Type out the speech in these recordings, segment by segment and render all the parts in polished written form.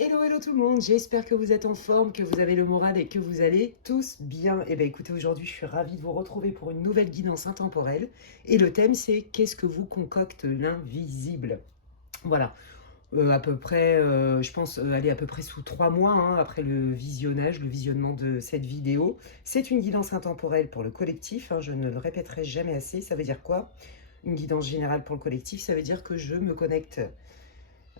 Hello, hello tout le monde, j'espère que vous êtes en forme, que vous avez le moral et que vous allez tous bien. Et bien écoutez, aujourd'hui je suis ravie de vous retrouver pour une nouvelle guidance intemporelle. Et le thème c'est qu'est-ce que vous concocte l'invisible? Voilà, à peu près, je pense aller à peu près sous 3 mois après le visionnage, le visionnement de cette vidéo. C'est une guidance intemporelle pour le collectif, je ne le répéterai jamais assez. Ça veut dire quoi? Une guidance générale pour le collectif, ça veut dire que je me connecte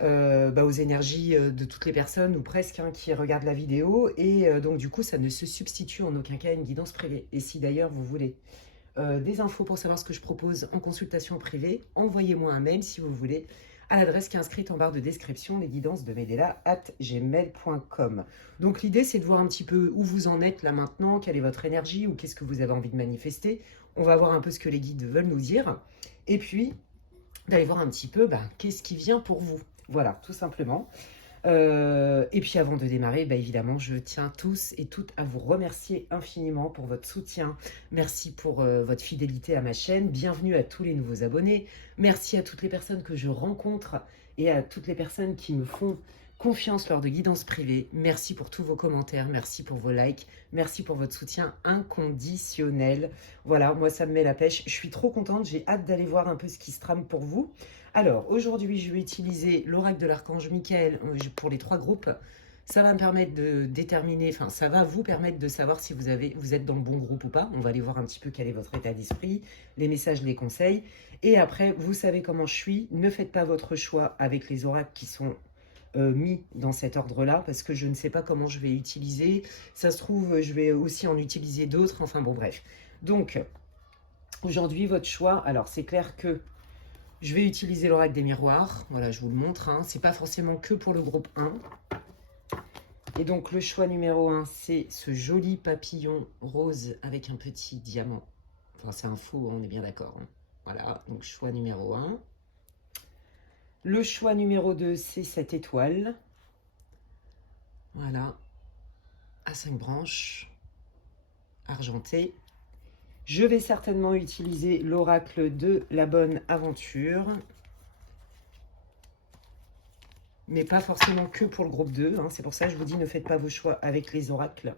aux énergies de toutes les personnes, ou presque, qui regardent la vidéo. Et donc, du coup, ça ne se substitue en aucun cas à une guidance privée. Et si d'ailleurs vous voulez des infos pour savoir ce que je propose en consultation privée, envoyez-moi un mail si vous voulez à l'adresse qui est inscrite en barre de description, lesguidancesdemedela@gmail.com. Donc l'idée c'est de voir un petit peu où vous en êtes là maintenant, quelle est votre énergie ou qu'est-ce que vous avez envie de manifester. On va voir un peu ce que les guides veulent nous dire. Et puis d'aller voir un petit peu qu'est-ce qui vient pour vous. Voilà, tout simplement. Et puis avant de démarrer, évidemment, je tiens tous et toutes à vous remercier infiniment pour votre soutien. Merci pour votre fidélité à ma chaîne. Bienvenue à tous les nouveaux abonnés. Merci à toutes les personnes que je rencontre et à toutes les personnes qui me font confiance lors de guidances privées. Merci pour tous vos commentaires, merci pour vos likes, merci pour votre soutien inconditionnel. Voilà, moi ça me met la pêche. Je suis trop contente, j'ai hâte d'aller voir un peu ce qui se trame pour vous. Alors, aujourd'hui, je vais utiliser l'oracle de l'archange Michael pour les 3 groupes. Ça va me permettre de déterminer, enfin, ça va vous permettre de savoir si vous êtes dans le bon groupe ou pas. On va aller voir un petit peu quel est votre état d'esprit, les messages, les conseils. Et après, vous savez comment je suis. Ne faites pas votre choix avec les oracles qui sont mis dans cet ordre-là, parce que je ne sais pas comment je vais utiliser. Ça se trouve, je vais aussi en utiliser d'autres. Enfin, bon, bref. Donc, aujourd'hui, votre choix, alors, c'est clair que je vais utiliser l'oracle des miroirs. Voilà, je vous le montre. C'est pas forcément que pour le groupe 1. Et donc, le choix numéro 1, c'est ce joli papillon rose avec un petit diamant. Enfin, c'est un faux, on est bien d'accord. Voilà, donc choix numéro 1. Le choix numéro 2, c'est cette étoile. Voilà, à 5 branches, argentée. Je vais certainement utiliser l'oracle de la bonne aventure. Mais pas forcément que pour le groupe 2. C'est pour ça que je vous dis, ne faites pas vos choix avec les oracles.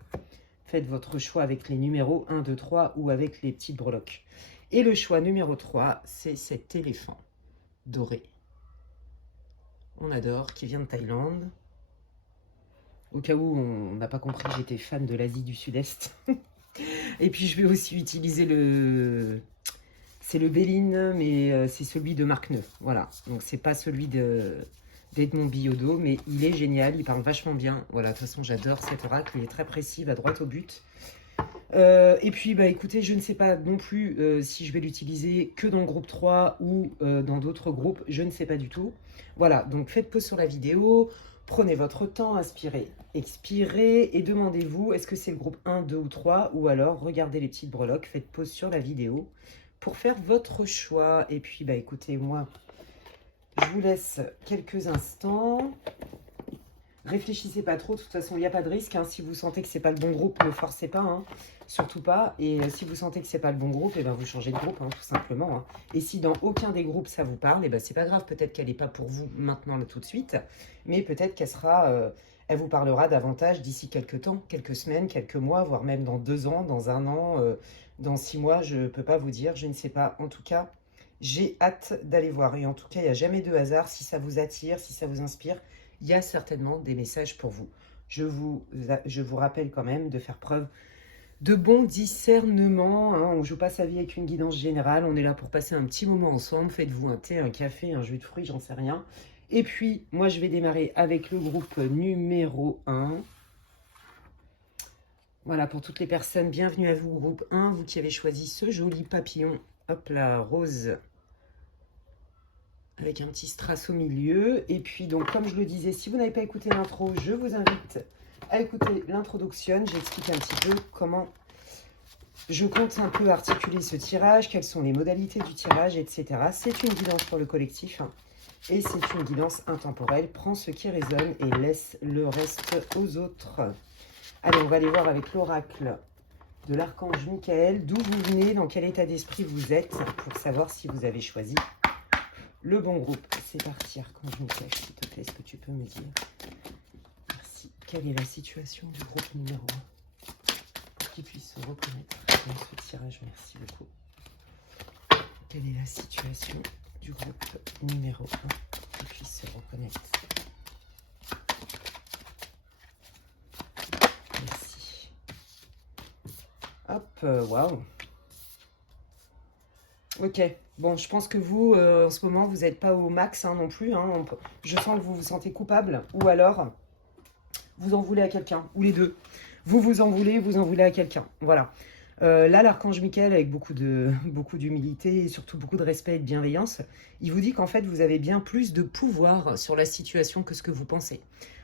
Faites votre choix avec les numéros 1, 2, 3 ou avec les petites breloques. Et le choix numéro 3, c'est cet éléphant doré. On adore, qui vient de Thaïlande. Au cas où on n'a pas compris, j'étais fan de l'Asie du Sud-Est. Et puis je vais aussi utiliser le... C'est le Béline, mais c'est celui de Marc Neuf. Voilà, donc c'est pas celui d'Edmond Billaudot, mais il est génial, il parle vachement bien. Voilà, de toute façon, j'adore cet oracle, il est très précis, va droit au but. Et puis, écoutez, je ne sais pas non plus si je vais l'utiliser que dans le groupe 3 ou dans d'autres groupes, je ne sais pas du tout. Voilà, donc faites pause sur la vidéo, prenez votre temps, inspirez, expirez et demandez-vous est-ce que c'est le groupe 1, 2 ou 3, ou alors regardez les petites breloques, faites pause sur la vidéo pour faire votre choix. Et puis, écoutez, moi, je vous laisse quelques instants. Réfléchissez pas trop, de toute façon, il n'y a pas de risque. Si vous sentez que c'est pas le bon groupe, ne forcez pas, surtout pas. Et si vous sentez que c'est pas le bon groupe, vous changez de groupe, tout simplement. Et si dans aucun des groupes ça vous parle, c'est pas grave. Peut-être qu'elle n'est pas pour vous maintenant, là, tout de suite, mais peut-être qu'elle sera, elle vous parlera davantage d'ici quelques temps, quelques semaines, quelques mois, voire même dans 2 ans, dans 1 an, dans 6 mois. Je peux pas vous dire, je ne sais pas. En tout cas, j'ai hâte d'aller voir. Et en tout cas, il n'y a jamais de hasard. Si ça vous attire, si ça vous inspire, il y a certainement des messages pour vous. Je vous rappelle quand même de faire preuve de bon discernement. On ne joue pas sa vie avec une guidance générale. On est là pour passer un petit moment ensemble. Faites-vous un thé, un café, un jus de fruits, j'en sais rien. Et puis, moi, je vais démarrer avec le groupe numéro 1. Voilà, pour toutes les personnes, bienvenue à vous, groupe 1. Vous qui avez choisi ce joli papillon, hop là, rose, avec un petit strass au milieu. Et puis, donc, comme je le disais, si vous n'avez pas écouté l'intro, je vous invite à écouter l'introduction. J'explique un petit peu comment je compte un peu articuler ce tirage, quelles sont les modalités du tirage, etc. C'est une guidance pour le collectif et c'est une guidance intemporelle. Prends ce qui résonne et laisse le reste aux autres. Allez, on va aller voir avec l'oracle de l'archange Michael, d'où vous venez, dans quel état d'esprit vous êtes, pour savoir si vous avez choisi le bon groupe. C'est parti, archange Michael, s'il te plaît, est-ce que tu peux me dire Quelle est la situation du groupe numéro 1 pour qu'ils puissent se reconnaître dans ce tirage? Merci beaucoup. Quelle est la situation du groupe numéro 1 pour qu'ils puissent se reconnaître? Merci. Hop, waouh. Ok, bon, je pense que vous, en ce moment, vous n'êtes pas au max non plus. Je sens que vous vous sentez coupable, ou alors vous en voulez à quelqu'un, ou les deux. Vous en voulez à quelqu'un. Voilà. Là, l'archange Michael, avec beaucoup d'humilité et surtout beaucoup de respect et de bienveillance, il vous dit qu'en fait, vous avez bien plus de pouvoir sur la situation que ce que vous pensez.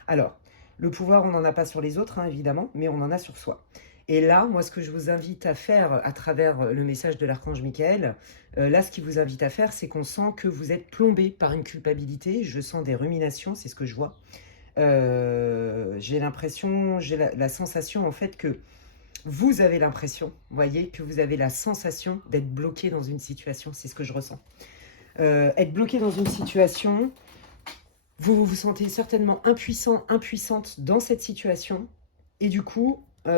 Alors, le pouvoir, on n'en a pas sur les autres, évidemment, mais on en a sur soi. Et là, moi, ce que je vous invite à faire à travers le message de l'archange Michael, là, ce qu'il vous invite à faire, c'est qu'on sent que vous êtes plombé par une culpabilité. Je sens des ruminations, c'est ce que je vois. J'ai l'impression, j'ai la sensation, en fait, que vous avez l'impression, voyez, que vous avez la sensation d'être bloqué dans une situation. C'est ce que je ressens. Être bloqué dans une situation, vous vous sentez certainement impuissant, impuissante dans cette situation. Et du coup, là,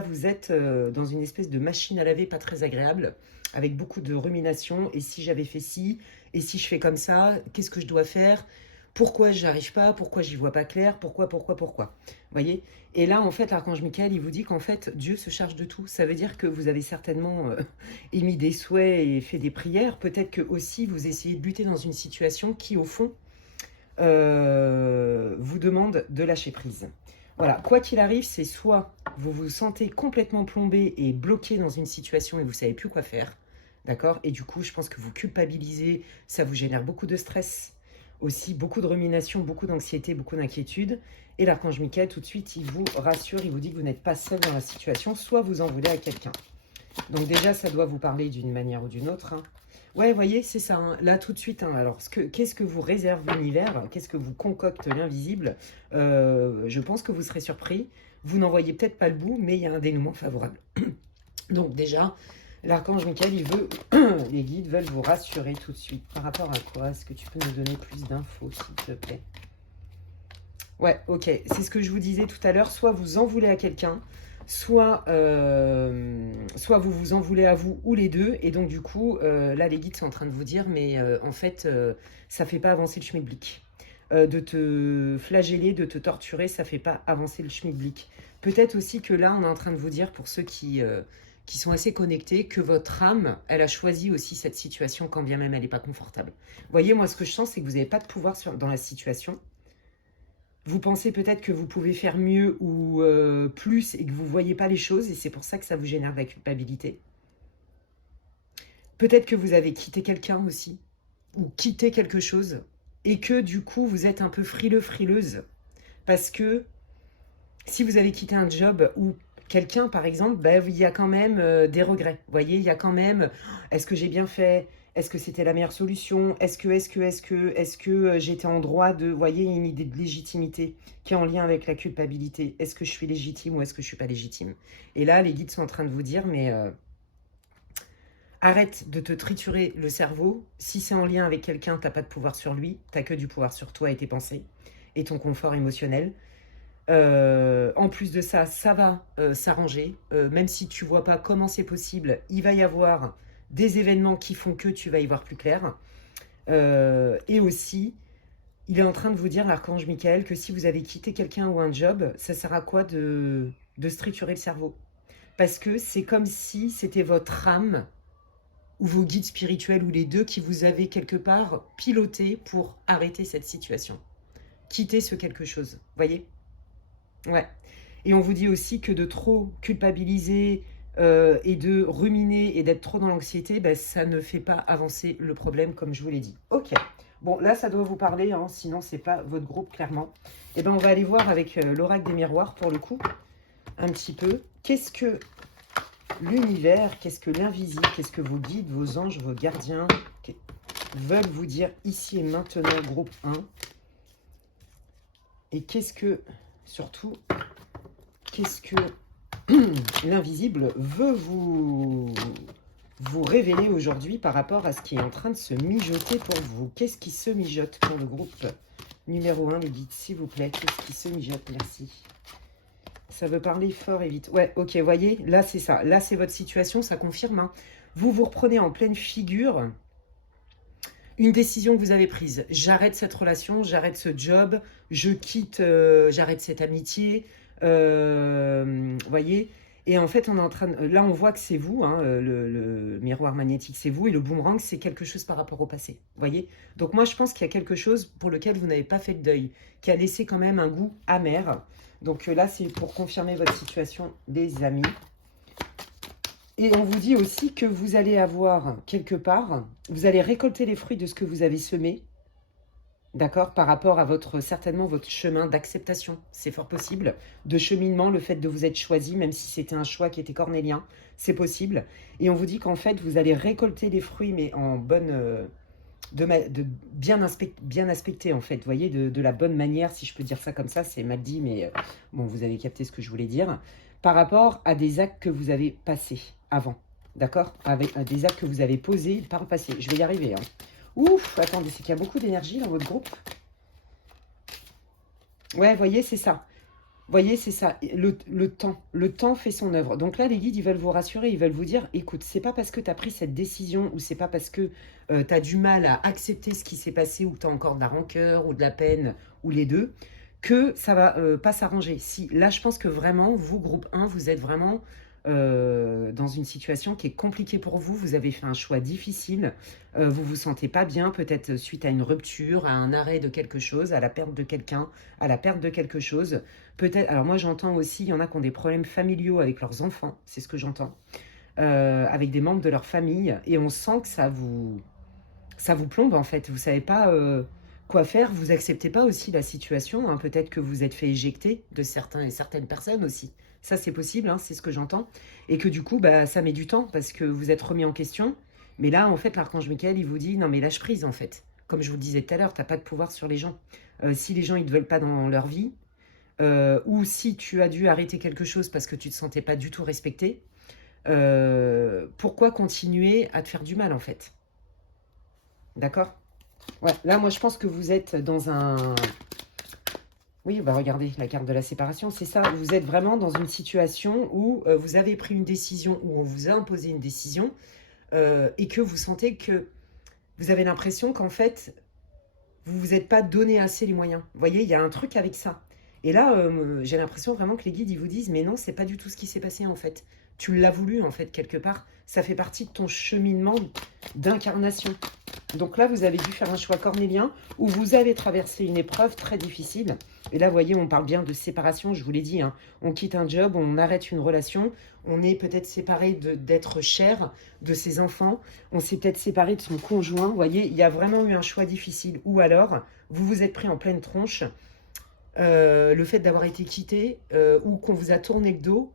vous êtes dans une espèce de machine à laver pas très agréable, avec beaucoup de ruminations. Et si j'avais fait ci? Et si je fais comme ça? Qu'est-ce que je dois faire? Pourquoi je n'arrive pas? Pourquoi j'y vois pas clair? Pourquoi? Voyez? Et là, en fait, l'archange Michael, il vous dit qu'en fait, Dieu se charge de tout. Ça veut dire que vous avez certainement émis des souhaits et fait des prières. Peut-être que aussi, vous essayez de buter dans une situation qui, au fond, vous demande de lâcher prise. Voilà, quoi qu'il arrive, c'est soit vous vous sentez complètement plombé et bloqué dans une situation et vous ne savez plus quoi faire, d'accord? Et du coup, je pense que vous culpabilisez, ça vous génère beaucoup de stress, aussi beaucoup de rumination, beaucoup d'anxiété, beaucoup d'inquiétude. Et l'archange Michael, tout de suite, il vous rassure, il vous dit que vous n'êtes pas seul dans la situation, soit vous en voulez à quelqu'un. Donc déjà, ça doit vous parler d'une manière ou d'une autre. Ouais, vous voyez, c'est ça. Là, tout de suite. Alors, qu'est-ce que vous réserve l'univers? Qu'est-ce que vous concocte l'invisible? Je pense que vous serez surpris. Vous n'en voyez peut-être pas le bout, mais il y a un dénouement favorable. Donc déjà, l'archange Michael, les guides veulent vous rassurer tout de suite. Par rapport à quoi? Est-ce que tu peux nous donner plus d'infos, s'il te plaît? Ouais, ok. C'est ce que je vous disais tout à l'heure. Soit vous en voulez à quelqu'un, soit vous vous en voulez à vous, ou les deux. Et donc, du coup, là, les guides sont en train de vous dire, mais en fait, ça ne fait pas avancer le schmilblick. De te flageller, de te torturer, ça ne fait pas avancer le schmilblick. Peut-être aussi que là, on est en train de vous dire, pour ceux qui sont assez connectés, que votre âme, elle a choisi aussi cette situation, quand bien même elle n'est pas confortable. Vous voyez, moi, ce que je sens, c'est que vous n'avez pas de pouvoir dans la situation. Vous pensez peut-être que vous pouvez faire mieux ou plus et que vous ne voyez pas les choses et c'est pour ça que ça vous génère de la culpabilité. Peut-être que vous avez quitté quelqu'un aussi ou quitté quelque chose et que du coup vous êtes un peu frileux, frileuse parce que si vous avez quitté un job ou quelqu'un par exemple, il y a quand même des regrets. Vous voyez, il y a quand même, est-ce que j'ai bien fait? Est-ce que c'était la meilleure solution? Est-ce que j'étais en droit de... Vous voyez, une idée de légitimité qui est en lien avec la culpabilité. Est-ce que je suis légitime ou est-ce que je ne suis pas légitime? Et là, les guides sont en train de vous dire, mais arrête de te triturer le cerveau. Si c'est en lien avec quelqu'un, tu n'as pas de pouvoir sur lui. Tu n'as que du pouvoir sur toi et tes pensées et ton confort émotionnel. En plus de ça, ça va s'arranger. Même si tu ne vois pas comment c'est possible, il va y avoir des événements qui font que tu vas y voir plus clair. Et aussi, il est en train de vous dire, l'archange Michael, que si vous avez quitté quelqu'un ou un job, ça sert à quoi de se triturer le cerveau? Parce que c'est comme si c'était votre âme ou vos guides spirituels ou les deux qui vous avaient quelque part piloté pour arrêter cette situation. Quitter ce quelque chose, voyez? Ouais. Et on vous dit aussi que de trop culpabiliser et de ruminer et d'être trop dans l'anxiété, ça ne fait pas avancer le problème comme je vous l'ai dit. Ok. Bon, là, ça doit vous parler, sinon, c'est pas votre groupe, clairement. Et on va aller voir avec l'oracle des miroirs, pour le coup, un petit peu. Qu'est-ce que l'univers, qu'est-ce que l'invisible, qu'est-ce que vos guides, vos anges, vos gardiens veulent vous dire ici et maintenant, groupe 1. Et qu'est-ce que, surtout, qu'est-ce que l'invisible veut vous révéler aujourd'hui par rapport à ce qui est en train de se mijoter pour vous? Qu'est-ce qui se mijote pour le groupe Numéro 1, les guides, s'il vous plaît. Qu'est-ce qui se mijote? Merci. Ça veut parler fort et vite. Ouais, ok, voyez, là, c'est ça. Là, c'est votre situation, ça confirme. Hein. Vous vous reprenez en pleine figure une décision que vous avez prise. J'arrête cette relation, j'arrête ce job, je quitte, j'arrête cette amitié. Voyez. Et en fait, on est en train de, là, on voit que c'est vous, hein, le miroir magnétique, c'est vous, et le boomerang, c'est quelque chose par rapport au passé. Voyez. Donc moi, je pense qu'il y a quelque chose pour lequel vous n'avez pas fait de deuil, qui a laissé quand même un goût amer. Donc là, c'est pour confirmer votre situation, les amis. Et on vous dit aussi que vous allez avoir, quelque part, vous allez récolter les fruits de ce que vous avez semé, d'accord, par rapport à votre, certainement, votre chemin d'acceptation. C'est fort possible. De cheminement, le fait de vous être choisi, même si c'était un choix qui était cornélien, c'est possible. Et on vous dit qu'en fait, vous allez récolter les fruits, mais en bonne... de bien aspecté, en fait, vous voyez, de la bonne manière, si je peux dire ça comme ça, c'est mal dit, mais bon, vous avez capté ce que je voulais dire, par rapport à des actes que vous avez passés avant, d'accord, avec des actes que vous avez posés par le passé. Je vais y arriver, hein. Ouf, attendez, c'est qu'il y a beaucoup d'énergie dans votre groupe. Ouais, vous voyez, c'est ça. Vous voyez, c'est ça, le temps fait son œuvre. Donc là, les guides, ils veulent vous rassurer, ils veulent vous dire, écoute, c'est pas parce que tu as pris cette décision ou c'est pas parce que tu as du mal à accepter ce qui s'est passé ou que tu as encore de la rancœur ou de la peine ou les deux, que ça va pas s'arranger. Si, là, je pense que vraiment, vous, groupe 1, vous êtes vraiment dans une situation qui est compliquée pour vous. Vous avez fait un choix difficile, vous vous sentez pas bien, peut-être suite à une rupture, à un arrêt de quelque chose, à la perte de quelqu'un, à la perte de quelque chose. Peut-être, alors moi j'entends aussi, il y en a qui ont des problèmes familiaux avec leurs enfants, c'est ce que j'entends, avec des membres de leur famille, et on sent que ça vous plombe en fait, vous savez pas quoi faire, vous acceptez pas aussi la situation, hein. Peut-être que vous êtes fait éjecter de certains et certaines personnes aussi, ça c'est possible, hein, c'est ce que j'entends, et que du coup bah, ça met du temps parce que vous êtes remis en question, mais là en fait l'archange Michael il vous dit non mais lâche prise en fait, comme je vous le disais tout à l'heure, t'as pas de pouvoir sur les gens, si les gens ils te veulent pas dans leur vie, ou si tu as dû arrêter quelque chose parce que tu ne te sentais pas du tout respecté, pourquoi continuer à te faire du mal en fait? D'accord? Ouais, là moi je pense que vous êtes dans un... Oui, bah regardez, la carte de la séparation, c'est ça. Vous êtes vraiment dans une situation où vous avez pris une décision, où on vous a imposé une décision, et que vous sentez que vous avez l'impression qu'en fait, vous vous êtes pas donné assez les moyens. Vous voyez, il y a un truc avec ça. Et là, j'ai l'impression vraiment que les guides, ils vous disent, mais non, c'est pas du tout ce qui s'est passé en fait. Tu l'as voulu en fait, quelque part. Ça fait partie de ton cheminement d'incarnation. Donc là, vous avez dû faire un choix cornélien où vous avez traversé une épreuve très difficile. Et là, vous voyez, on parle bien de séparation, je vous l'ai dit. Hein. On quitte un job, on arrête une relation. On est peut-être séparé d'être cher, de ses enfants. On s'est peut-être séparé de son conjoint. Vous voyez, il y a vraiment eu un choix difficile. Ou alors, vous vous êtes pris en pleine tronche. Le fait d'avoir été quitté ou qu'on vous a tourné le dos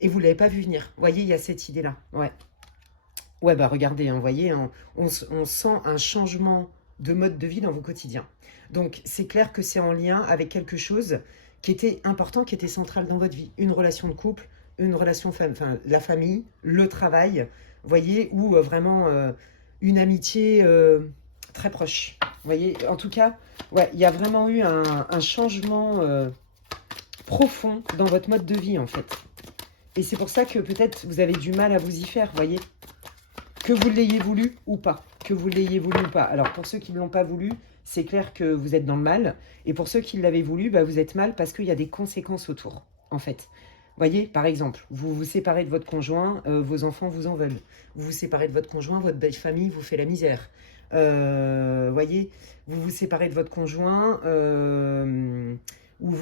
et vous ne l'avez pas vu venir. Vous voyez, il y a cette idée-là. Ouais. Ouais, bah regardez, hein, vous voyez, hein, on sent un changement de mode de vie dans vos quotidiens. Donc, c'est clair que c'est en lien avec quelque chose qui était important, qui était central dans votre vie. Une relation de couple, une relation, enfin, la famille, le travail, vous voyez, ou vraiment une amitié très proche. Vous voyez, en tout cas, ouais, il y a vraiment eu un changement profond dans votre mode de vie, en fait. Et c'est pour ça que peut-être vous avez du mal à vous y faire, vous voyez. Que vous l'ayez voulu ou pas. Que vous l'ayez voulu ou pas. Alors, pour ceux qui ne l'ont pas voulu, c'est clair que vous êtes dans le mal. Et pour ceux qui l'avaient voulu, bah, vous êtes mal parce qu'il y a des conséquences autour, en fait. Vous voyez, par exemple, vous vous séparez de votre conjoint, vos enfants vous en veulent. Vous vous séparez de votre conjoint, votre belle famille vous fait la misère. Voyez, vous vous séparez de votre conjoint, ou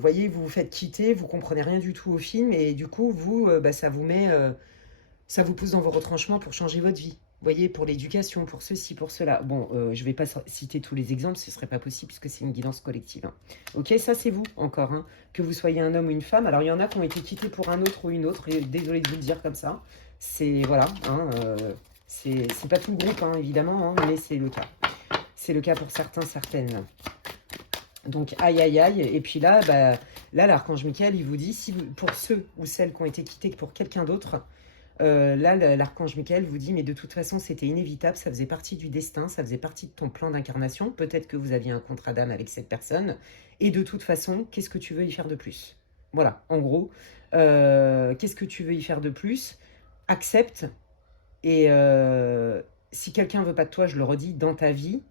voyez, vous vous faites quitter, vous comprenez rien du tout au film, et du coup, vous, bah, ça vous met... ça vous pousse dans vos retranchements pour changer votre vie. Vous voyez, pour l'éducation, pour ceci, pour cela. Bon, je ne vais pas citer tous les exemples, ce ne serait pas possible puisque c'est une guidance collective. Hein. Ok, ça c'est vous encore, hein, que vous soyez un homme ou une femme. Alors il y en a qui ont été quittés pour un autre ou une autre, et désolé de vous le dire comme ça. C'est, voilà, hein, c'est pas tout le groupe, hein, évidemment, hein, mais c'est le cas. C'est le cas pour certains, certaines. Donc, aïe, aïe, aïe. Et puis là, bah, là l'archange Michael, il vous dit, si vous, pour ceux ou celles qui ont été quittés pour quelqu'un d'autre, là, l'archange Michael vous dit, mais de toute façon, c'était inévitable, ça faisait partie du destin, ça faisait partie de ton plan d'incarnation. Peut-être que vous aviez un contrat d'âme avec cette personne. Et de toute façon, qu'est-ce que tu veux y faire de plus? Voilà, en gros, qu'est-ce que tu veux y faire de plus? Accepte. Et si quelqu'un ne veut pas de toi, je le redis, dans ta vie,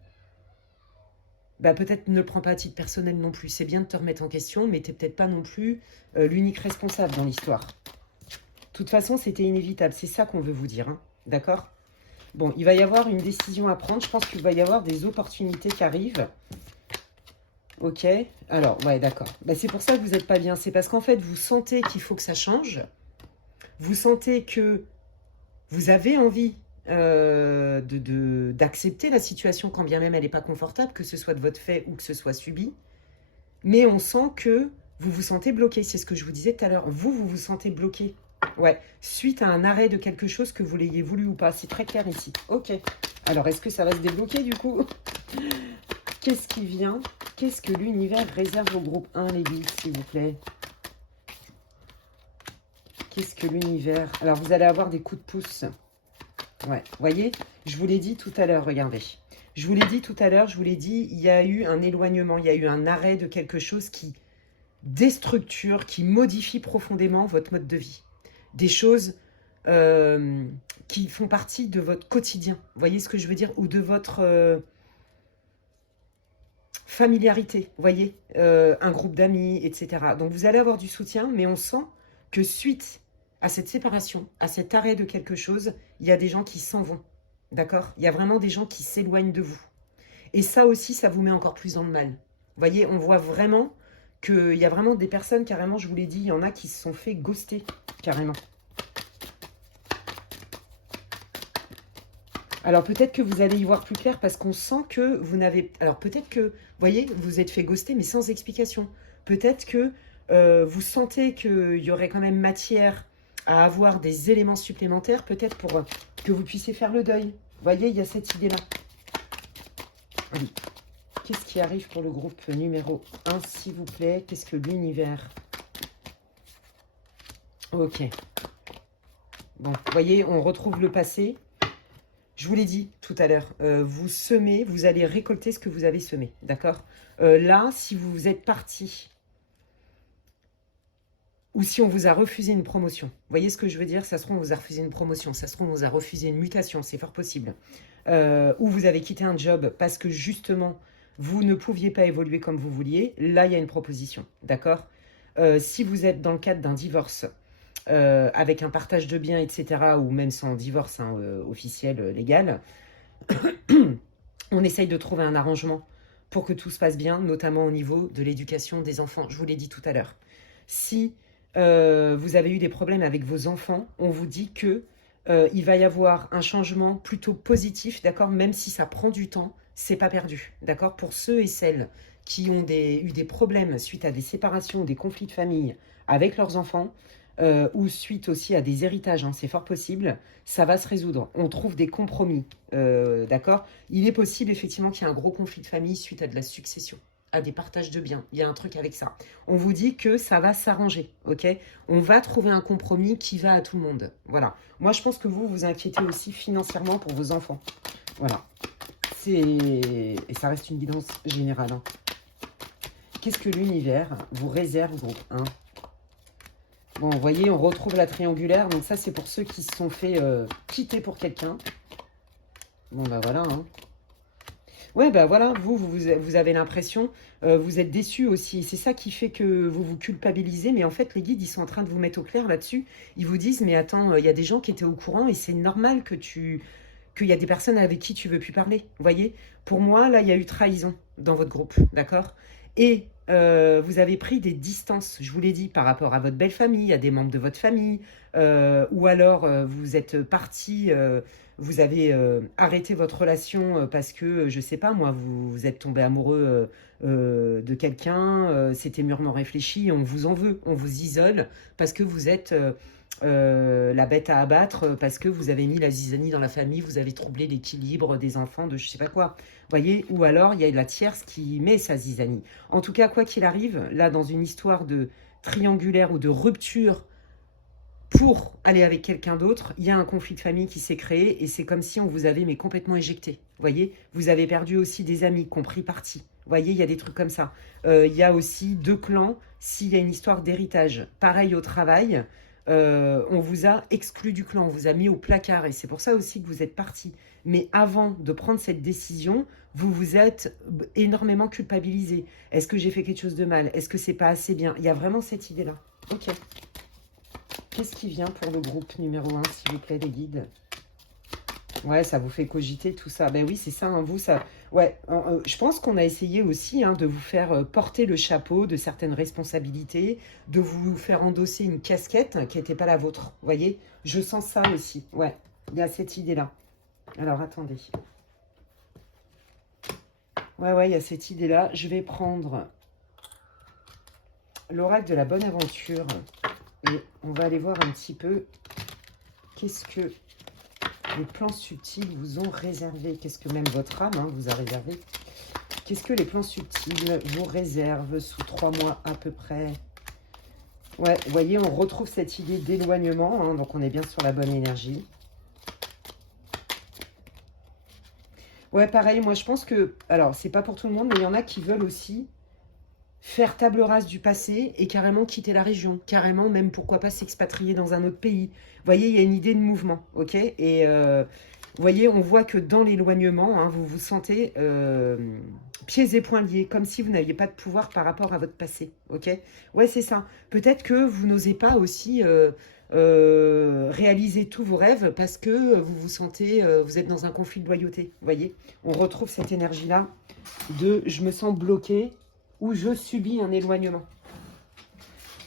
bah peut-être ne le prends pas à titre personnel non plus. C'est bien de te remettre en question, mais tu n'es peut-être pas non plus l'unique responsable dans l'histoire. De toute façon, c'était inévitable. C'est ça qu'on veut vous dire. Hein. D'accord? Bon, il va y avoir une décision à prendre. Je pense qu'il va y avoir des opportunités qui arrivent. Ok. Alors, ouais, d'accord. Bah, c'est pour ça que vous n'êtes pas bien. C'est parce qu'en fait, vous sentez qu'il faut que ça change. Vous sentez que vous avez envie d'accepter la situation quand bien même elle n'est pas confortable, que ce soit de votre fait ou que ce soit subi. Mais on sent que vous vous sentez bloqué. C'est ce que je vous disais tout à l'heure. Vous vous sentez bloqué. Ouais, suite à un arrêt de quelque chose que vous l'ayez voulu ou pas. C'est très clair ici. Ok. Alors, est-ce que ça va se débloquer du coup? Qu'est-ce qui vient? Qu'est-ce que l'univers réserve au groupe 1, les guides, s'il vous plaît? Qu'est-ce que l'univers... Alors, vous allez avoir des coups de pouce. Ouais, voyez, je vous l'ai dit tout à l'heure, regardez. Je vous l'ai dit tout à l'heure, je vous l'ai dit, il y a eu un éloignement, il y a eu un arrêt de quelque chose qui déstructure, qui modifie profondément votre mode de vie. Des choses qui font partie de votre quotidien. Vous voyez ce que je veux dire? Ou de votre familiarité, vous voyez? Un groupe d'amis, etc. Donc vous allez avoir du soutien, mais on sent que suite à cette séparation, à cet arrêt de quelque chose, il y a des gens qui s'en vont. D'accord? Il y a vraiment des gens qui s'éloignent de vous. Et ça aussi, ça vous met encore plus dans le mal. Vous voyez, on voit vraiment qu'il y a vraiment des personnes, carrément, je vous l'ai dit, il y en a qui se sont fait ghoster, carrément. Alors peut-être que vous allez y voir plus clair parce qu'on sent que vous n'avez... Alors peut-être que, vous voyez, vous êtes fait ghoster mais sans explication. Peut-être que vous sentez qu'il y aurait quand même matière à avoir des éléments supplémentaires, peut-être pour que vous puissiez faire le deuil. Vous voyez, il y a cette idée-là. Oui. Qu'est-ce qui arrive pour le groupe numéro 1, s'il vous plaît? Qu'est-ce que l'univers... Ok. Bon, vous voyez, on retrouve le passé. Je vous l'ai dit tout à l'heure, vous semez, vous allez récolter ce que vous avez semé, d'accord? Là, si vous êtes parti, ou si on vous a refusé une promotion, vous voyez ce que je veux dire? Ça se trouve, on vous a refusé une promotion, ça se trouve, on vous a refusé une mutation, c'est fort possible. Ou vous avez quitté un job parce que justement, vous ne pouviez pas évoluer comme vous vouliez, là, il y a une proposition, d'accord? Si vous êtes dans le cadre d'un divorce, avec un partage de biens, etc., ou même sans divorce hein, officiel, légal, on essaye de trouver un arrangement pour que tout se passe bien, notamment au niveau de l'éducation des enfants. Je vous l'ai dit tout à l'heure. Si vous avez eu des problèmes avec vos enfants, on vous dit que il va y avoir un changement plutôt positif, d'accord? Même si ça prend du temps, c'est pas perdu, d'accord? Pour ceux et celles qui ont eu des problèmes suite à des séparations, des conflits de famille avec leurs enfants, ou suite aussi à des héritages, hein, c'est fort possible, ça va se résoudre. On trouve des compromis, d'accord? Il est possible effectivement qu'il y ait un gros conflit de famille suite à de la succession, à des partages de biens. Il y a un truc avec ça. On vous dit que ça va s'arranger, ok? On va trouver un compromis qui va à tout le monde. Voilà. Moi, je pense que vous vous inquiétez aussi financièrement pour vos enfants. Voilà. Et ça reste une guidance générale. Hein. Qu'est-ce que l'univers vous réserve, groupe 1? Bon, vous voyez, on retrouve la triangulaire. Donc ça, c'est pour ceux qui se sont fait quitter pour quelqu'un. Bon, bah voilà. Hein. Ouais, bah voilà, vous avez l'impression, vous êtes déçus aussi. C'est ça qui fait que vous vous culpabilisez. Mais en fait, les guides, ils sont en train de vous mettre au clair là-dessus. Ils vous disent, mais attends, il y a des gens qui étaient au courant et c'est normal qu'il y a des personnes avec qui tu veux plus parler. Vous voyez? Pour moi, là, il y a eu trahison dans votre groupe, d'accord? Et vous avez pris des distances, je vous l'ai dit, par rapport à votre belle famille, à des membres de votre famille, ou alors vous êtes parti, vous avez arrêté votre relation parce que, je sais pas moi, vous êtes tombé amoureux de quelqu'un, c'était mûrement réfléchi, on vous en veut, on vous isole parce que vous êtes la bête à abattre, parce que vous avez mis la zizanie dans la famille, vous avez troublé l'équilibre des enfants, de je sais pas quoi. Voyez, ou alors il y a la tierce qui met sa zizanie. En tout cas, quoi qu'il arrive, là, dans une histoire de triangulaire ou de rupture pour aller avec quelqu'un d'autre, il y a un conflit de famille qui s'est créé et c'est comme si on vous avait mais complètement éjecté. Vous voyez, vous avez perdu aussi des amis qui ont pris parti. Vous voyez, il y a des trucs comme ça. Il y a aussi 2 clans s'il y a une histoire d'héritage. Pareil au travail, on vous a exclu du clan, on vous a mis au placard et c'est pour ça aussi que vous êtes parti. Mais avant de prendre cette décision, vous vous êtes énormément culpabilisé. Est-ce que j'ai fait quelque chose de mal? Est-ce que c'est pas assez bien? Il y a vraiment cette idée-là. Ok. Qu'est-ce qui vient pour le groupe numéro 1, s'il vous plaît, les guides? Ouais, ça vous fait cogiter tout ça. Ben oui, c'est ça, hein, vous, ça... Ouais, je pense qu'on a essayé aussi de vous faire porter le chapeau de certaines responsabilités, de vous faire endosser une casquette qui n'était pas la vôtre. Vous voyez? Je sens ça aussi. Ouais, il y a cette idée-là. Alors, attendez. Ouais, il y a cette idée-là. Je vais prendre l'oracle de la bonne aventure. Et on va aller voir un petit peu qu'est-ce que les plans subtils vous ont réservé. Qu'est-ce que même votre âme vous a réservé. Qu'est-ce que les plans subtils vous réservent sous 3 mois à peu près? Ouais, vous voyez, on retrouve cette idée d'éloignement. Donc, on est bien sur la bonne énergie. Ouais, pareil, moi, je pense que... Alors, c'est pas pour tout le monde, mais il y en a qui veulent aussi faire table rase du passé et carrément quitter la région. Carrément, même, pourquoi pas, s'expatrier dans un autre pays. Vous voyez, il y a une idée de mouvement, ok? Et vous voyez, on voit que dans l'éloignement, vous vous sentez pieds et poings liés, comme si vous n'aviez pas de pouvoir par rapport à votre passé, ok? Ouais, c'est ça. Peut-être que vous n'osez pas aussi réaliser tous vos rêves parce que vous vous sentez, vous êtes dans un conflit de loyauté, vous voyez? On retrouve cette énergie-là de « je me sens bloqué » ou « je subis un éloignement »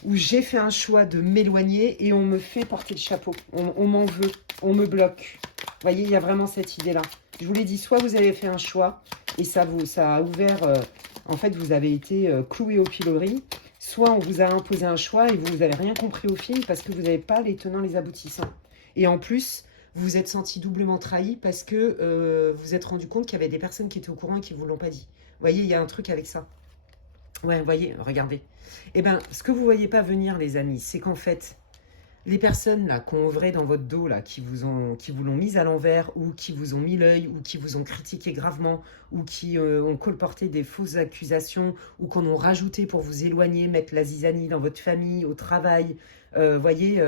où j'ai fait un choix de m'éloigner et on me fait porter le chapeau. On m'en veut, on me bloque. Vous voyez, il y a vraiment cette idée-là. Je vous l'ai dit, soit vous avez fait un choix et ça a ouvert... en fait, vous avez été cloué au pilori. Soit on vous a imposé un choix et vous n'avez rien compris au film parce que vous n'avez pas les tenants, les aboutissants. Et en plus, vous vous êtes senti doublement trahi parce que vous vous êtes rendu compte qu'il y avait des personnes qui étaient au courant et qui ne vous l'ont pas dit. Vous voyez, il y a un truc avec ça. Ouais, vous voyez, regardez. Eh bien, ce que vous ne voyez pas venir, les amis, c'est qu'en fait, les personnes là, qui ont œuvré dans votre dos, là, qui vous l'ont mise à l'envers, ou qui vous ont mis l'œil, ou qui vous ont critiqué gravement, ou qui ont colporté des fausses accusations, ou qu'on ont rajouté pour vous éloigner, mettre la zizanie dans votre famille, au travail, voyez,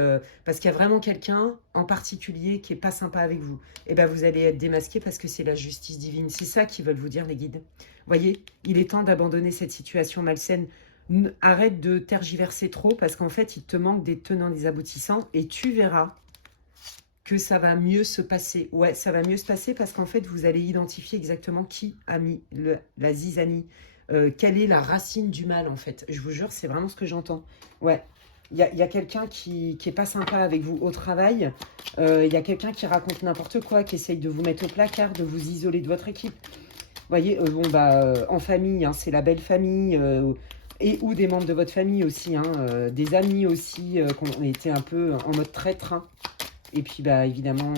parce qu'il y a vraiment quelqu'un en particulier qui n'est pas sympa avec vous. Eh bien, vous allez être démasqué parce que c'est la justice divine. C'est ça qu'ils veulent vous dire, les guides. Voyez, il est temps d'abandonner cette situation malsaine. Arrête de tergiverser trop parce qu'en fait, il te manque des tenants, des aboutissants et tu verras que ça va mieux se passer. Ouais, ça va mieux se passer parce qu'en fait, vous allez identifier exactement qui a mis la zizanie. Quelle est la racine du mal, en fait. Je vous jure, c'est vraiment ce que j'entends. Ouais, il y a quelqu'un qui n'est pas sympa avec vous au travail. Il y a quelqu'un qui raconte n'importe quoi, qui essaye de vous mettre au placard, de vous isoler de votre équipe. Vous voyez, en famille, c'est la belle famille, et ou des membres de votre famille aussi, des amis aussi, qui ont été un peu en mode traître. Et puis, évidemment,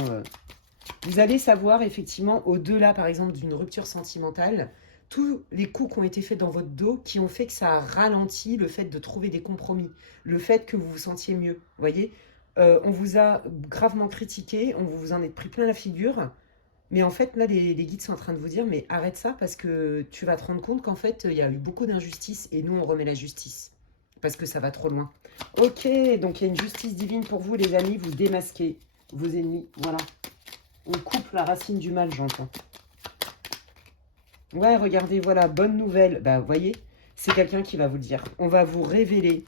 vous allez savoir, effectivement, au-delà, par exemple, d'une rupture sentimentale, tous les coups qui ont été faits dans votre dos, qui ont fait que ça a ralenti le fait de trouver des compromis, le fait que vous vous sentiez mieux, vous voyez. On vous a gravement critiqué, on vous en est pris plein la figure. Mais en fait, là, les guides sont en train de vous dire, mais arrête ça parce que tu vas te rendre compte qu'en fait, il y a eu beaucoup d'injustice et nous, on remet la justice parce que ça va trop loin. Ok, donc il y a une justice divine pour vous, les amis. Vous démasquez vos ennemis. Voilà. On coupe la racine du mal, j'entends. Ouais, regardez, voilà, bonne nouvelle. Vous voyez, c'est quelqu'un qui va vous le dire. On va vous révéler.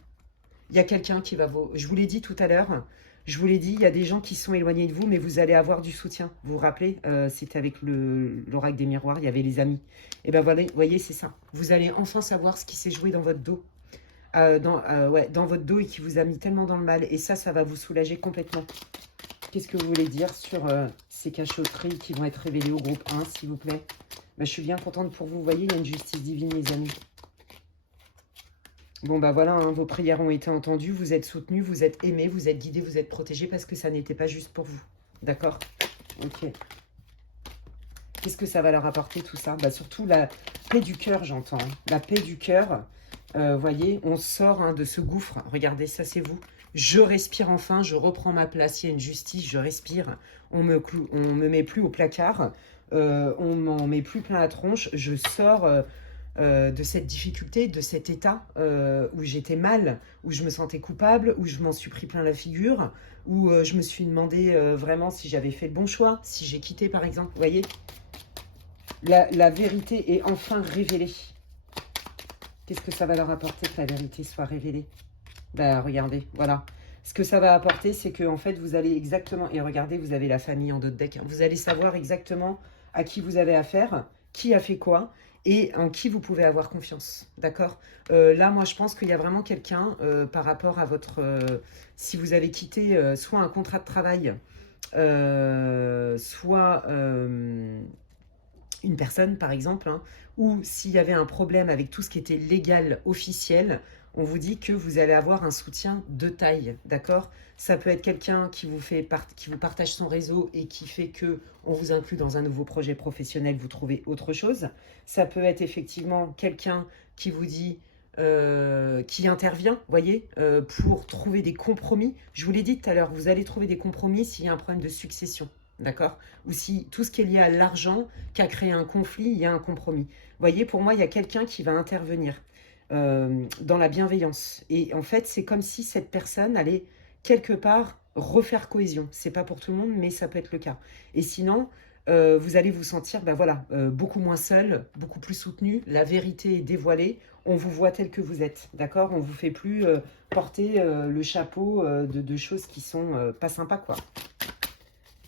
Il y a quelqu'un qui va vous... Je vous l'ai dit tout à l'heure. Je vous l'ai dit, il y a des gens qui sont éloignés de vous, mais vous allez avoir du soutien. Vous vous rappelez, c'était avec l'oracle des miroirs, il y avait les amis. Et voilà, vous voyez, c'est ça. Vous allez enfin savoir ce qui s'est joué dans votre dos. Dans votre dos et qui vous a mis tellement dans le mal. Et ça va vous soulager complètement. Qu'est-ce que vous voulez dire sur ces cachotteries qui vont être révélées au groupe 1, s'il vous plaît? Je suis bien contente pour vous. Vous voyez, il y a une justice divine, les amis. Bon, voilà, vos prières ont été entendues, vous êtes soutenus, vous êtes aimés, vous êtes guidés, vous êtes protégés parce que ça n'était pas juste pour vous. D'accord? Ok. Qu'est-ce que ça va leur apporter tout ça? Surtout la paix du cœur, j'entends. La paix du cœur Voyez, on sort hein, de ce gouffre. Regardez, ça c'est vous. Je respire enfin, je reprends ma place. Il y a une justice, je respire. On me met plus au placard. On m'en met plus plein la tronche. Je sors de cette difficulté, de cet état où j'étais mal, où je me sentais coupable, où je m'en suis pris plein la figure, où je me suis demandé vraiment si j'avais fait le bon choix, si j'ai quitté par exemple. Vous voyez, la vérité est enfin révélée. Qu'est-ce que ça va leur apporter que la vérité soit révélée? Ben, regardez, voilà. Ce que ça va apporter, c'est que en fait, vous allez exactement... Et regardez, vous avez la famille en dos de deck. Vous allez savoir exactement à qui vous avez affaire, qui a fait quoi, et en qui vous pouvez avoir confiance. D'accord? Là, moi, je pense qu'il y a vraiment quelqu'un par rapport à votre... si vous avez quitté soit un contrat de travail, soit une personne, par exemple, hein, ou s'il y avait un problème avec tout ce qui était légal, officiel, on vous dit que vous allez avoir un soutien de taille, d'accord? Ça peut être quelqu'un qui qui vous partage son réseau et qui fait que on vous inclut dans un nouveau projet professionnel, vous trouvez autre chose. Ça peut être effectivement quelqu'un qui vous dit, qui intervient, voyez, pour trouver des compromis. Je vous l'ai dit tout à l'heure, vous allez trouver des compromis s'il y a un problème de succession. D'accord? Ou si tout ce qui est lié à l'argent, qui a créé un conflit, il y a un compromis. Vous voyez, pour moi, il y a quelqu'un qui va intervenir dans la bienveillance. Et en fait, c'est comme si cette personne allait quelque part refaire cohésion. C'est pas pour tout le monde, mais ça peut être le cas. Et sinon, vous allez vous sentir voilà, beaucoup moins seul, beaucoup plus soutenu. La vérité est dévoilée. On vous voit tel que vous êtes. D'accord? On vous fait plus porter le chapeau de choses qui sont pas sympas, quoi.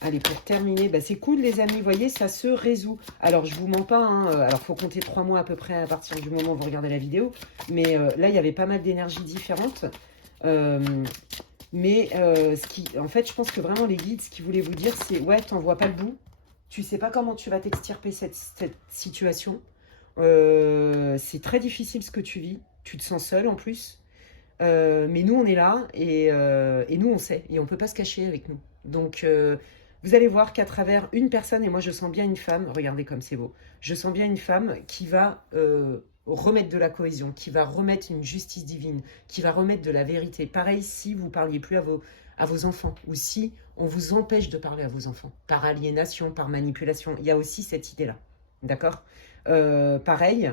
Allez, pour terminer, bah c'est cool les amis, vous voyez, ça se résout. Alors, je vous mens pas, hein, alors il faut compter 3 mois à peu près à partir du moment où vous regardez la vidéo. Mais là, il y avait pas mal d'énergies différentes. En fait, je pense que vraiment les guides, ce qu'ils voulaient vous dire, c'est, ouais, t'en vois pas le bout. Tu sais pas comment tu vas t'extirper cette situation. C'est très difficile ce que tu vis. Tu te sens seul en plus. Mais nous, on est là et nous, on sait. Et on peut pas se cacher avec nous. Donc... vous allez voir qu'à travers une personne, et moi je sens bien une femme, regardez comme c'est beau, je sens bien une femme qui va remettre de la cohésion, qui va remettre une justice divine, qui va remettre de la vérité. Pareil si vous ne parliez plus à vos enfants, ou si on vous empêche de parler à vos enfants, par aliénation, par manipulation, il y a aussi cette idée-là, d'accord? Pareil,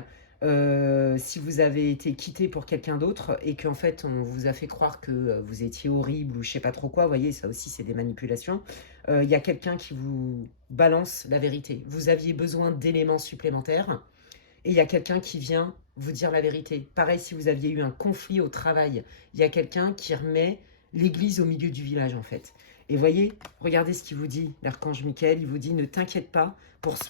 si vous avez été quitté pour quelqu'un d'autre et qu'en fait on vous a fait croire que vous étiez horrible ou je sais pas trop quoi, vous voyez, ça aussi c'est des manipulations. Il y a quelqu'un qui vous balance la vérité. Vous aviez besoin d'éléments supplémentaires et il y a quelqu'un qui vient vous dire la vérité. Pareil, si vous aviez eu un conflit au travail, il y a quelqu'un qui remet l'église au milieu du village en fait. Et voyez, regardez ce qu'il vous dit, l'archange Michael, il vous dit ne t'inquiète pas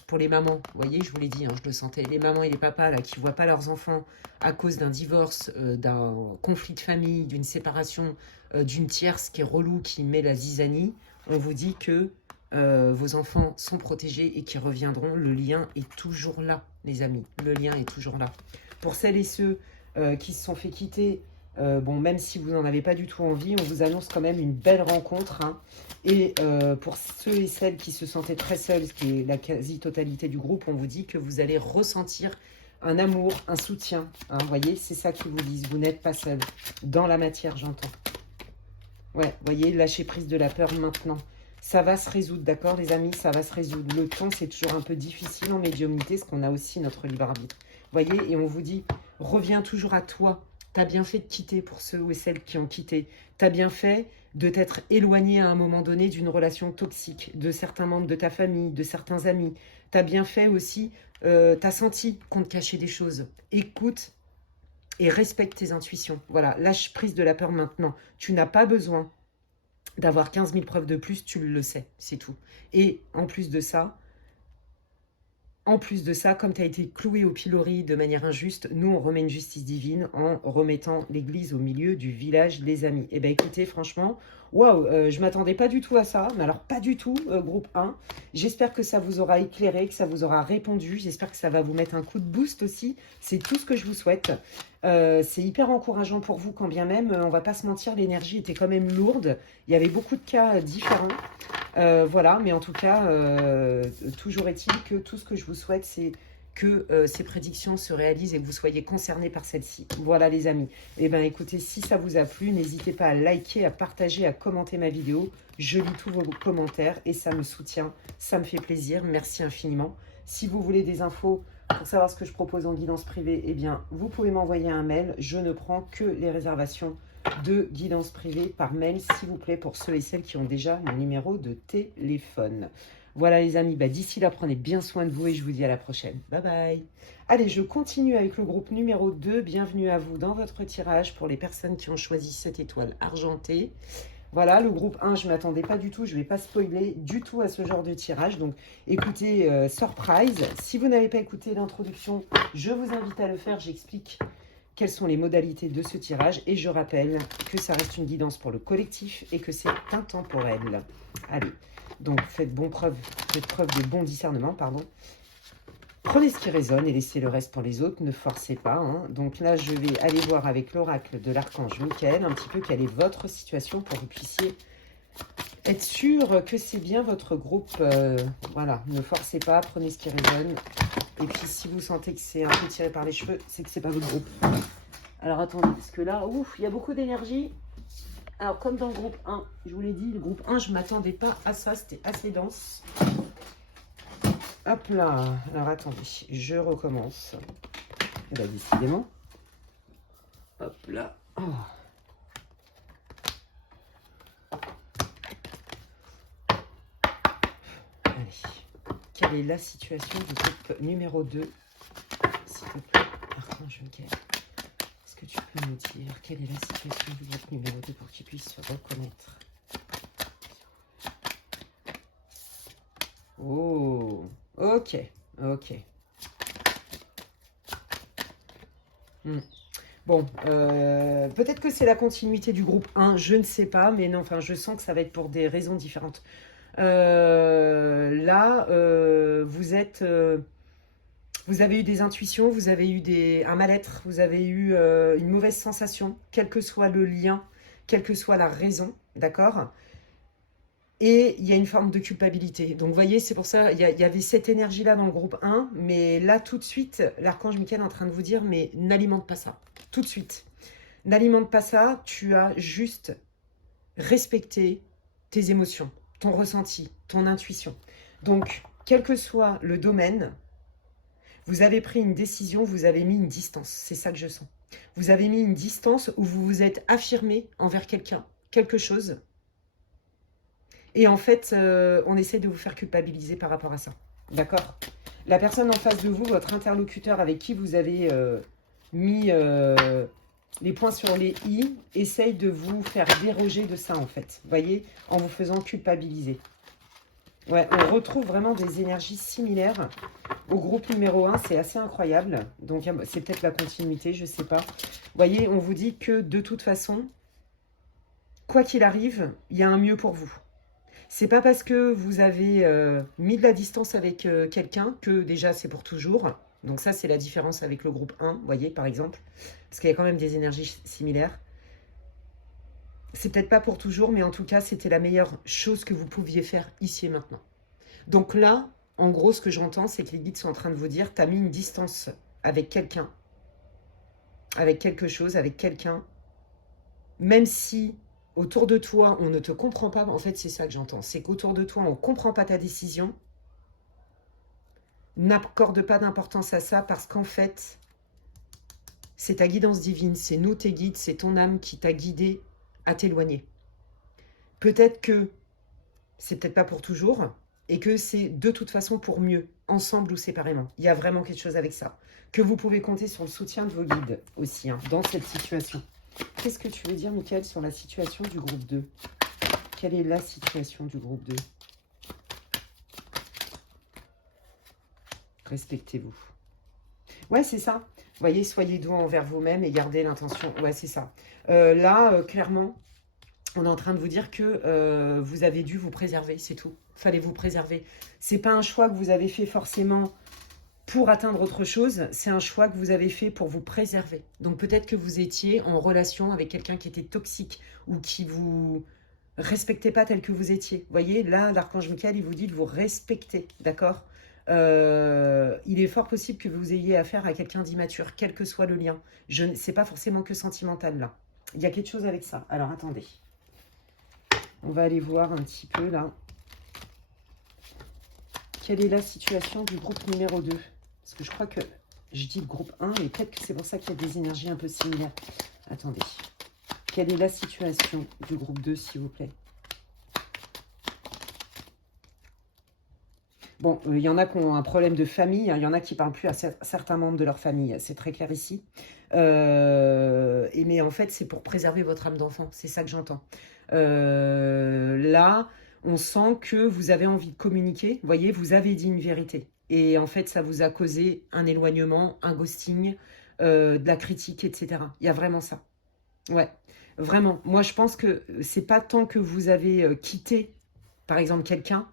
pour les mamans. Vous voyez, je vous l'ai dit, hein, je le sentais. Les mamans et les papas là, qui ne voient pas leurs enfants à cause d'un divorce, d'un conflit de famille, d'une séparation, d'une tierce qui est relou, qui met la zizanie. On vous dit que vos enfants sont protégés et qu'ils reviendront. Le lien est toujours là, les amis. Le lien est toujours là. Pour celles et ceux qui se sont fait quitter, bon, même si vous n'en avez pas du tout envie, on vous annonce quand même une belle rencontre. Hein. Et pour ceux et celles qui se sentaient très seuls, ce qui est la quasi-totalité du groupe, on vous dit que vous allez ressentir un amour, un soutien. Hein, vous voyez, c'est ça qu'ils vous disent. Vous n'êtes pas seul. Dans la matière, j'entends. Ouais, vous voyez, lâchez prise de la peur maintenant. Ça va se résoudre, d'accord les amis? Ça va se résoudre. Le temps, c'est toujours un peu difficile en médiumnité, parce qu'on a aussi notre libre arbitre. Vous voyez, et on vous dit, reviens toujours à toi. T'as bien fait de quitter pour ceux et celles qui ont quitté. T'as bien fait de t'être éloigné à un moment donné d'une relation toxique, de certains membres de ta famille, de certains amis. T'as bien fait aussi, t'as senti qu'on te cachait des choses. Écoute et respecte tes intuitions. Voilà, lâche prise de la peur maintenant. Tu n'as pas besoin d'avoir 15 000 preuves de plus, tu le sais, c'est tout. Et en plus de ça, comme tu as été cloué au pilori de manière injuste, nous, on remet une justice divine en remettant l'église au milieu du village, les amis. Eh bien, écoutez, franchement, waouh, je ne m'attendais pas du tout à ça, mais alors pas du tout, groupe 1. J'espère que ça vous aura éclairé, que ça vous aura répondu. J'espère que ça va vous mettre un coup de boost aussi. C'est tout ce que je vous souhaite. C'est hyper encourageant pour vous, quand bien même, on va pas se mentir, l'énergie était quand même lourde. Il y avait beaucoup de cas différents. Voilà, mais en tout cas, toujours est-il que tout ce que je vous souhaite, c'est que ces prédictions se réalisent et que vous soyez concernés par celle-ci. Voilà les amis. Eh bien écoutez, si ça vous a plu, n'hésitez pas à liker, à partager, à commenter ma vidéo. Je lis tous vos commentaires et ça me soutient, ça me fait plaisir. Merci infiniment. Si vous voulez des infos pour savoir ce que je propose en guidance privée, eh bien vous pouvez m'envoyer un mail. Je ne prends que les réservations de guidance privée par mail, s'il vous plaît, pour ceux et celles qui ont déjà mon numéro de téléphone. Voilà les amis, d'ici là, prenez bien soin de vous et je vous dis à la prochaine. Bye bye. Allez, je continue avec le groupe numéro 2. Bienvenue à vous dans votre tirage pour les personnes qui ont choisi cette étoile argentée. Voilà, le groupe 1, je ne m'attendais pas du tout, je ne vais pas spoiler du tout à ce genre de tirage. Donc, écoutez, surprise. Si vous n'avez pas écouté l'introduction, je vous invite à le faire. J'explique quelles sont les modalités de ce tirage. Et je rappelle que ça reste une guidance pour le collectif et que c'est intemporel. Allez, donc faites preuve de bon discernement, pardon. Prenez ce qui résonne et laissez le reste pour les autres, ne forcez pas. Hein. Donc là, je vais aller voir avec l'oracle de l'archange Michael un petit peu quelle est votre situation pour que vous puissiez être sûr que c'est bien votre groupe. Voilà, ne forcez pas, prenez ce qui résonne. Et puis si vous sentez que c'est un peu tiré par les cheveux, c'est que c'est pas votre groupe. Alors attendez, parce que là, ouf, il y a beaucoup d'énergie. Alors comme dans le groupe 1, je vous l'ai dit, le groupe 1, je ne m'attendais pas à ça, c'était assez dense. Hop là, alors attendez, je recommence. Décidément. Hop là. Oh. Allez, quelle est la situation du groupe numéro 2? S'il te plaît, archange Michael, est-ce que tu peux nous dire quelle est la situation du groupe numéro 2 pour qu'il puisse se reconnaître? Oh, ok, ok. Bon, peut-être que c'est la continuité du groupe 1, je ne sais pas, mais non, enfin, je sens que ça va être pour des raisons différentes. Là, vous avez eu des intuitions, vous avez eu un mal-être, vous avez eu une mauvaise sensation, quel que soit le lien, quelle que soit la raison, d'accord? Et il y a une forme de culpabilité. Donc, vous voyez, c'est pour ça, il y avait cette énergie-là dans le groupe 1. Mais là, tout de suite, l'archange Michael est en train de vous dire, mais n'alimente pas ça. Tout de suite. N'alimente pas ça. Tu as juste respecté tes émotions, ton ressenti, ton intuition. Donc, quel que soit le domaine, vous avez pris une décision, vous avez mis une distance. C'est ça que je sens. Vous avez mis une distance où vous vous êtes affirmé envers quelqu'un, quelque chose. Et en fait, on essaie de vous faire culpabiliser par rapport à ça. D'accord? La personne en face de vous, votre interlocuteur avec qui vous avez mis les points sur les i, essaye de vous faire déroger de ça, en fait. Vous voyez? En vous faisant culpabiliser. Ouais, on retrouve vraiment des énergies similaires au groupe numéro 1. C'est assez incroyable. Donc, c'est peut-être la continuité, je ne sais pas. Vous voyez, on vous dit que de toute façon, quoi qu'il arrive, il y a un mieux pour vous. C'est pas parce que vous avez mis de la distance avec quelqu'un que déjà c'est pour toujours. Donc ça, c'est la différence avec le groupe 1, vous voyez, par exemple. Parce qu'il y a quand même des énergies similaires. C'est peut-être pas pour toujours, mais en tout cas, c'était la meilleure chose que vous pouviez faire ici et maintenant. Donc là, en gros, ce que j'entends, c'est que les guides sont en train de vous dire, tu as mis une distance avec quelqu'un, avec quelque chose, avec quelqu'un, même si autour de toi, on ne te comprend pas. En fait, c'est ça que j'entends. C'est qu'autour de toi, on ne comprend pas ta décision. N'accorde pas d'importance à ça parce qu'en fait, c'est ta guidance divine. C'est nous, tes guides. C'est ton âme qui t'a guidé à t'éloigner. Peut-être que c'est peut-être pas pour toujours et que c'est de toute façon pour mieux, ensemble ou séparément. Il y a vraiment quelque chose avec ça. Que vous pouvez compter sur le soutien de vos guides aussi dans cette situation. Qu'est-ce que tu veux dire, Michael, sur la situation du groupe 2? Quelle est la situation du groupe 2? Respectez-vous. Ouais, c'est ça. Vous voyez, soyez doux envers vous-même et gardez l'intention. Ouais, c'est ça. Là, clairement, on est en train de vous dire que vous avez dû vous préserver, c'est tout. Fallait vous préserver. C'est pas un choix que vous avez fait forcément pour atteindre autre chose, c'est un choix que vous avez fait pour vous préserver. Donc peut-être que vous étiez en relation avec quelqu'un qui était toxique ou qui vous respectait pas tel que vous étiez. Vous voyez, là, l'archange Michael, il vous dit de vous respecter, d'accord? il est fort possible que vous ayez affaire à quelqu'un d'immature, quel que soit le lien. C'est pas forcément que sentimental, là. Il y a quelque chose avec ça. Alors, attendez. On va aller voir un petit peu, là. Quelle est la situation du groupe numéro 2? Parce que je crois que je dis le groupe 1, et peut-être que c'est pour ça qu'il y a des énergies un peu similaires. Attendez. Quelle est la situation du groupe 2, s'il vous plaît? Bon, il y en a qui ont un problème de famille, il y en a qui ne parlent plus à certains membres de leur famille, c'est très clair ici. Mais en fait, c'est pour préserver votre âme d'enfant, c'est ça que j'entends. Là, on sent que vous avez envie de communiquer, vous voyez, vous avez dit une vérité. Et en fait, ça vous a causé un éloignement, un ghosting, de la critique, etc. Il y a vraiment ça. Ouais, vraiment. Moi, je pense que c'est pas tant que vous avez quitté, par exemple, quelqu'un,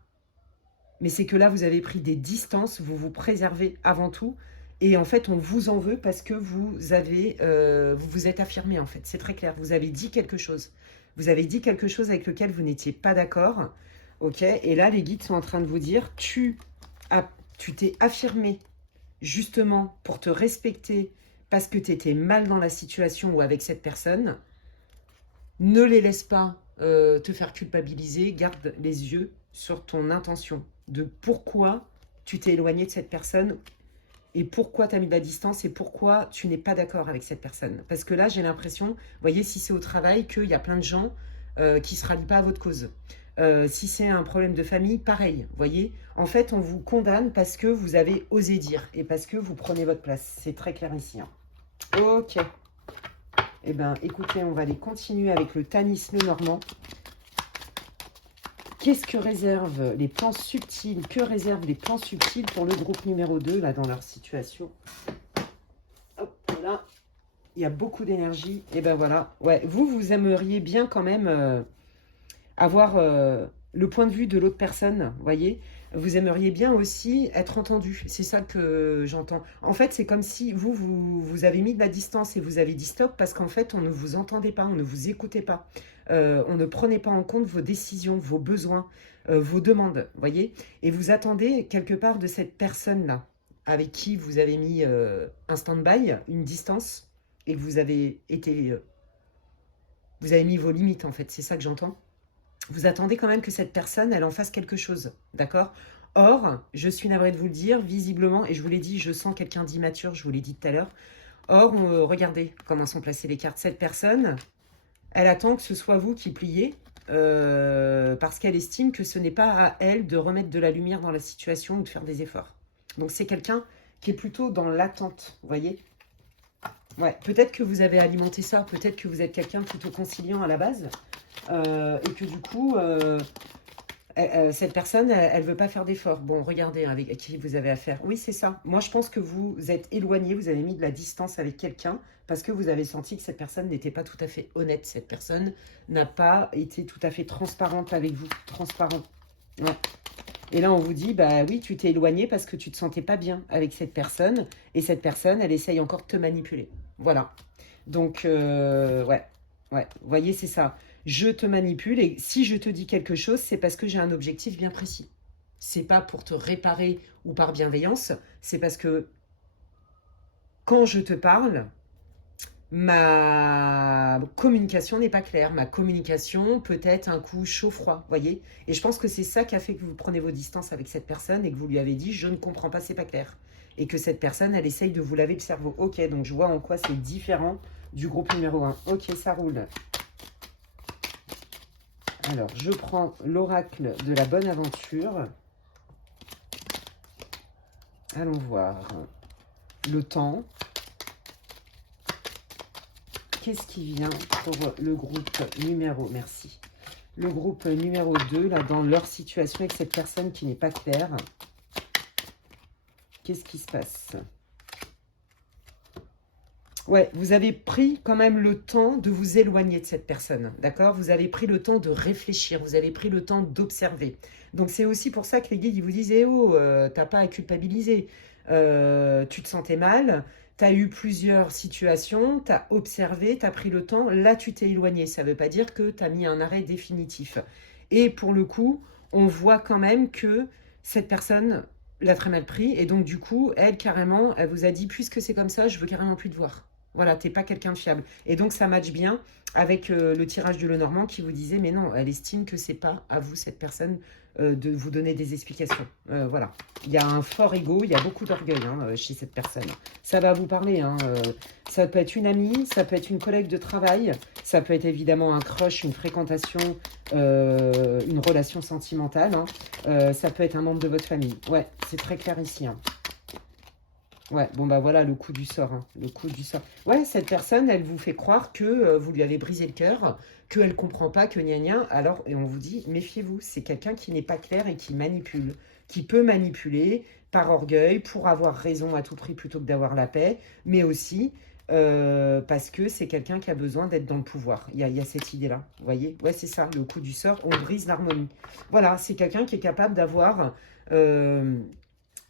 mais c'est que là, vous avez pris des distances, vous vous préservez avant tout. Et en fait, on vous en veut parce que vous vous êtes affirmé, en fait. C'est très clair. Vous avez dit quelque chose. Vous avez dit quelque chose avec lequel vous n'étiez pas d'accord. Ok. Et là, les guides sont en train de vous dire, tu t'es affirmé justement pour te respecter parce que tu étais mal dans la situation ou avec cette personne. Ne les laisse pas te faire culpabiliser. Garde les yeux sur ton intention de pourquoi tu t'es éloigné de cette personne et pourquoi tu as mis de la distance et pourquoi tu n'es pas d'accord avec cette personne. Parce que là, j'ai l'impression, vous voyez, si c'est au travail, qu'il y a plein de gens qui ne se rallient pas à votre cause. Si c'est un problème de famille, pareil, vous voyez. En fait, on vous condamne parce que vous avez osé dire et parce que vous prenez votre place. C'est très clair ici. Hein. Ok. Eh bien, écoutez, on va aller continuer avec le Tanis le Normand. Qu'est-ce que réservent les plans subtils? Que réservent les plans subtils pour le groupe numéro 2, là, dans leur situation? Hop, là. Il y a beaucoup d'énergie. Et ben voilà. Ouais, vous aimeriez bien quand même avoir le point de vue de l'autre personne, vous voyez. Vous aimeriez bien aussi être entendu. C'est ça que j'entends. En fait, c'est comme si vous avez mis de la distance et vous avez dit stop parce qu'en fait, on ne vous entendait pas, on ne vous écoutait pas. On ne prenait pas en compte vos décisions, vos besoins, vos demandes, vous voyez. Et vous attendez quelque part de cette personne-là, avec qui vous avez mis un stand-by, une distance, et que vous avez mis vos limites, en fait. C'est ça que j'entends. Vous attendez quand même que cette personne, elle en fasse quelque chose, d'accord? Or, je suis navrée de vous le dire, visiblement, et je vous l'ai dit, je sens quelqu'un d'immature, je vous l'ai dit tout à l'heure. Or, regardez comment sont placées les cartes. Cette personne, elle attend que ce soit vous qui pliez, parce qu'elle estime que ce n'est pas à elle de remettre de la lumière dans la situation ou de faire des efforts. Donc, c'est quelqu'un qui est plutôt dans l'attente, vous voyez? Ouais, peut-être que vous avez alimenté ça, peut-être que vous êtes quelqu'un plutôt conciliant à la base, et que du coup, cette personne, elle ne veut pas faire d'efforts. Bon, regardez avec qui vous avez affaire. Oui, c'est ça. Moi, je pense que vous êtes éloigné, vous avez mis de la distance avec quelqu'un parce que vous avez senti que cette personne n'était pas tout à fait honnête. Cette personne n'a pas été tout à fait transparente avec vous. Transparent. Ouais. Et là, on vous dit, bah oui, tu t'es éloigné parce que tu ne te sentais pas bien avec cette personne. Et cette personne, elle essaye encore de te manipuler. Voilà. Donc, ouais. Ouais, vous voyez, c'est ça. Je te manipule et si je te dis quelque chose, c'est parce que j'ai un objectif bien précis. C'est pas pour te réparer ou par bienveillance, c'est parce que quand je te parle, ma communication n'est pas claire. Ma communication peut être un coup chaud-froid, voyez. Et je pense que c'est ça qui a fait que vous prenez vos distances avec cette personne et que vous lui avez dit « je ne comprends pas, c'est pas clair ». Et que cette personne, elle essaye de vous laver le cerveau. Ok, donc je vois en quoi c'est différent du groupe numéro 1. Ok, ça roule. Alors, je prends l'oracle de la bonne aventure. Allons voir. Le temps. Qu'est-ce qui vient pour le groupe numéro... Merci. Le groupe numéro 2, là, dans leur situation avec cette personne qui n'est pas claire. Qu'est-ce qui se passe? Ouais, vous avez pris quand même le temps de vous éloigner de cette personne, d'accord? Vous avez pris le temps de réfléchir, vous avez pris le temps d'observer. Donc, c'est aussi pour ça que les guides, ils vous disent, eh oh, t'as pas à culpabiliser. Tu te sentais mal, tu as eu plusieurs situations, tu as observé, tu as pris le temps, là, tu t'es éloigné. Ça ne veut pas dire que tu as mis un arrêt définitif. Et pour le coup, on voit quand même que cette personne l'a très mal pris. Et donc, du coup, elle, carrément, elle vous a dit, puisque c'est comme ça, je veux carrément plus te voir. Voilà, t'es pas quelqu'un de fiable. Et donc, ça matche bien avec le tirage de Lenormand qui vous disait, mais non, elle estime que c'est pas à vous, cette personne, de vous donner des explications. Voilà. Il y a un fort ego, il y a beaucoup d'orgueil chez cette personne. Ça va vous parler. Ça peut être une amie, ça peut être une collègue de travail, ça peut être évidemment un crush, une fréquentation, une relation sentimentale. Ça peut être un membre de votre famille. Ouais, c'est très clair ici. Ouais, bon bah voilà le coup du sort. Le coup du sort. Ouais, cette personne, elle vous fait croire que vous lui avez brisé le cœur, qu'elle comprend pas, que gna gna. Alors, et on vous dit, méfiez-vous, c'est quelqu'un qui n'est pas clair et qui manipule, qui peut manipuler par orgueil, pour avoir raison à tout prix plutôt que d'avoir la paix, mais aussi parce que c'est quelqu'un qui a besoin d'être dans le pouvoir. Il y a cette idée-là, vous voyez. Ouais, c'est ça, le coup du sort, on brise l'harmonie. Voilà, c'est quelqu'un qui est capable d'avoir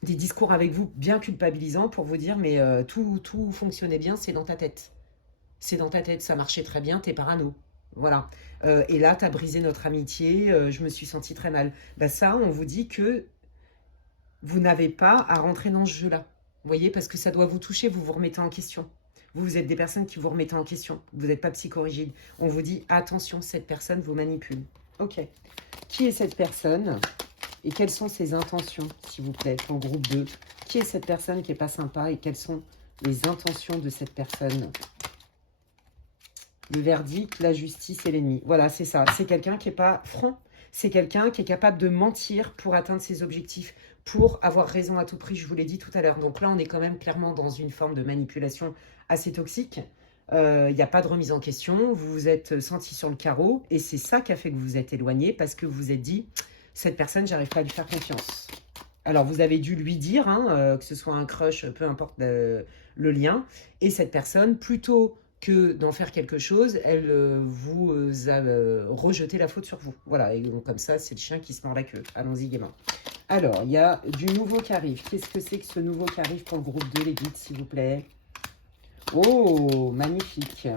des discours avec vous bien culpabilisants pour vous dire, mais tout fonctionnait bien, c'est dans ta tête. C'est dans ta tête, ça marchait très bien, t'es parano. Voilà. Et là, t'as brisé notre amitié, je me suis sentie très mal. Bah ça, on vous dit que vous n'avez pas à rentrer dans ce jeu-là. Vous voyez, parce que ça doit vous toucher, vous vous remettez en question. Vous êtes des personnes qui vous remettez en question. Vous n'êtes pas psychorigide. On vous dit, attention, cette personne vous manipule. Ok. Qui est cette personne et quelles sont ses intentions, s'il vous plaît, pour le groupe 2? Qui est cette personne qui n'est pas sympa et quelles sont les intentions de cette personne? Le verdict, la justice et l'ennemi. Voilà, c'est ça. C'est quelqu'un qui n'est pas franc. C'est quelqu'un qui est capable de mentir pour atteindre ses objectifs, pour avoir raison à tout prix, je vous l'ai dit tout à l'heure. Donc là, on est quand même clairement dans une forme de manipulation assez toxique. Il n'y a pas de remise en question. Vous vous êtes senti sur le carreau et c'est ça qui a fait que vous vous êtes éloigné parce que vous vous êtes dit, cette personne, j'arrive pas à lui faire confiance. Alors, vous avez dû lui dire, que ce soit un crush, peu importe le lien, et cette personne, plutôt que d'en faire quelque chose, elle vous a rejeté la faute sur vous. Voilà, et donc comme ça, c'est le chien qui se mord la queue. Allons-y gaiement. Alors, il y a du nouveau qui arrive. Qu'est-ce que c'est que ce nouveau qui arrive pour le groupe 2, les guides, s'il vous plaît? Oh, magnifique.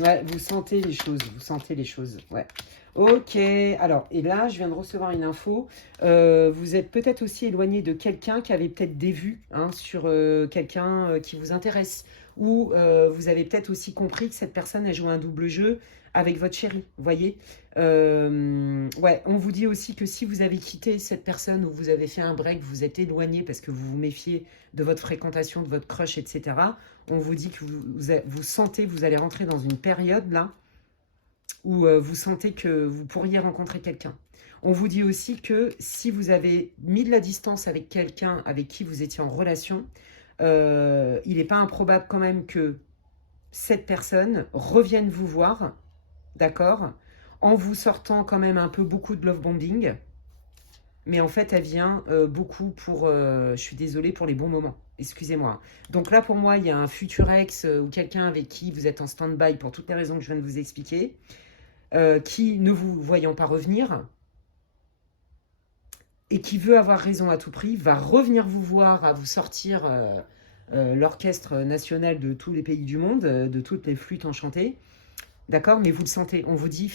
Ouais, vous sentez les choses, vous sentez les choses, ouais. Ok, alors, et là, je viens de recevoir une info. Vous êtes peut-être aussi éloigné de quelqu'un qui avait peut-être des vues sur quelqu'un qui vous intéresse. Ou vous avez peut-être aussi compris que cette personne a joué un double jeu avec votre chéri, vous voyez. Ouais, on vous dit aussi que si vous avez quitté cette personne ou vous avez fait un break, vous êtes éloigné parce que vous vous méfiez de votre fréquentation, de votre crush, etc. On vous dit que vous sentez, vous allez rentrer dans une période là où vous sentez que vous pourriez rencontrer quelqu'un. On vous dit aussi que si vous avez mis de la distance avec quelqu'un avec qui vous étiez en relation, il n'est pas improbable quand même que cette personne revienne vous voir, d'accord, en vous sortant quand même un peu beaucoup de love bombing, mais en fait, elle vient beaucoup pour, je suis désolée, pour les bons moments. Excusez-moi. Donc là, pour moi, il y a un futur ex ou quelqu'un avec qui vous êtes en stand-by pour toutes les raisons que je viens de vous expliquer, qui, ne vous voyant pas revenir, et qui veut avoir raison à tout prix, va revenir vous voir, à vous sortir l'orchestre national de tous les pays du monde, de toutes les flûtes enchantées. D'accord? Mais vous le sentez. On vous dit,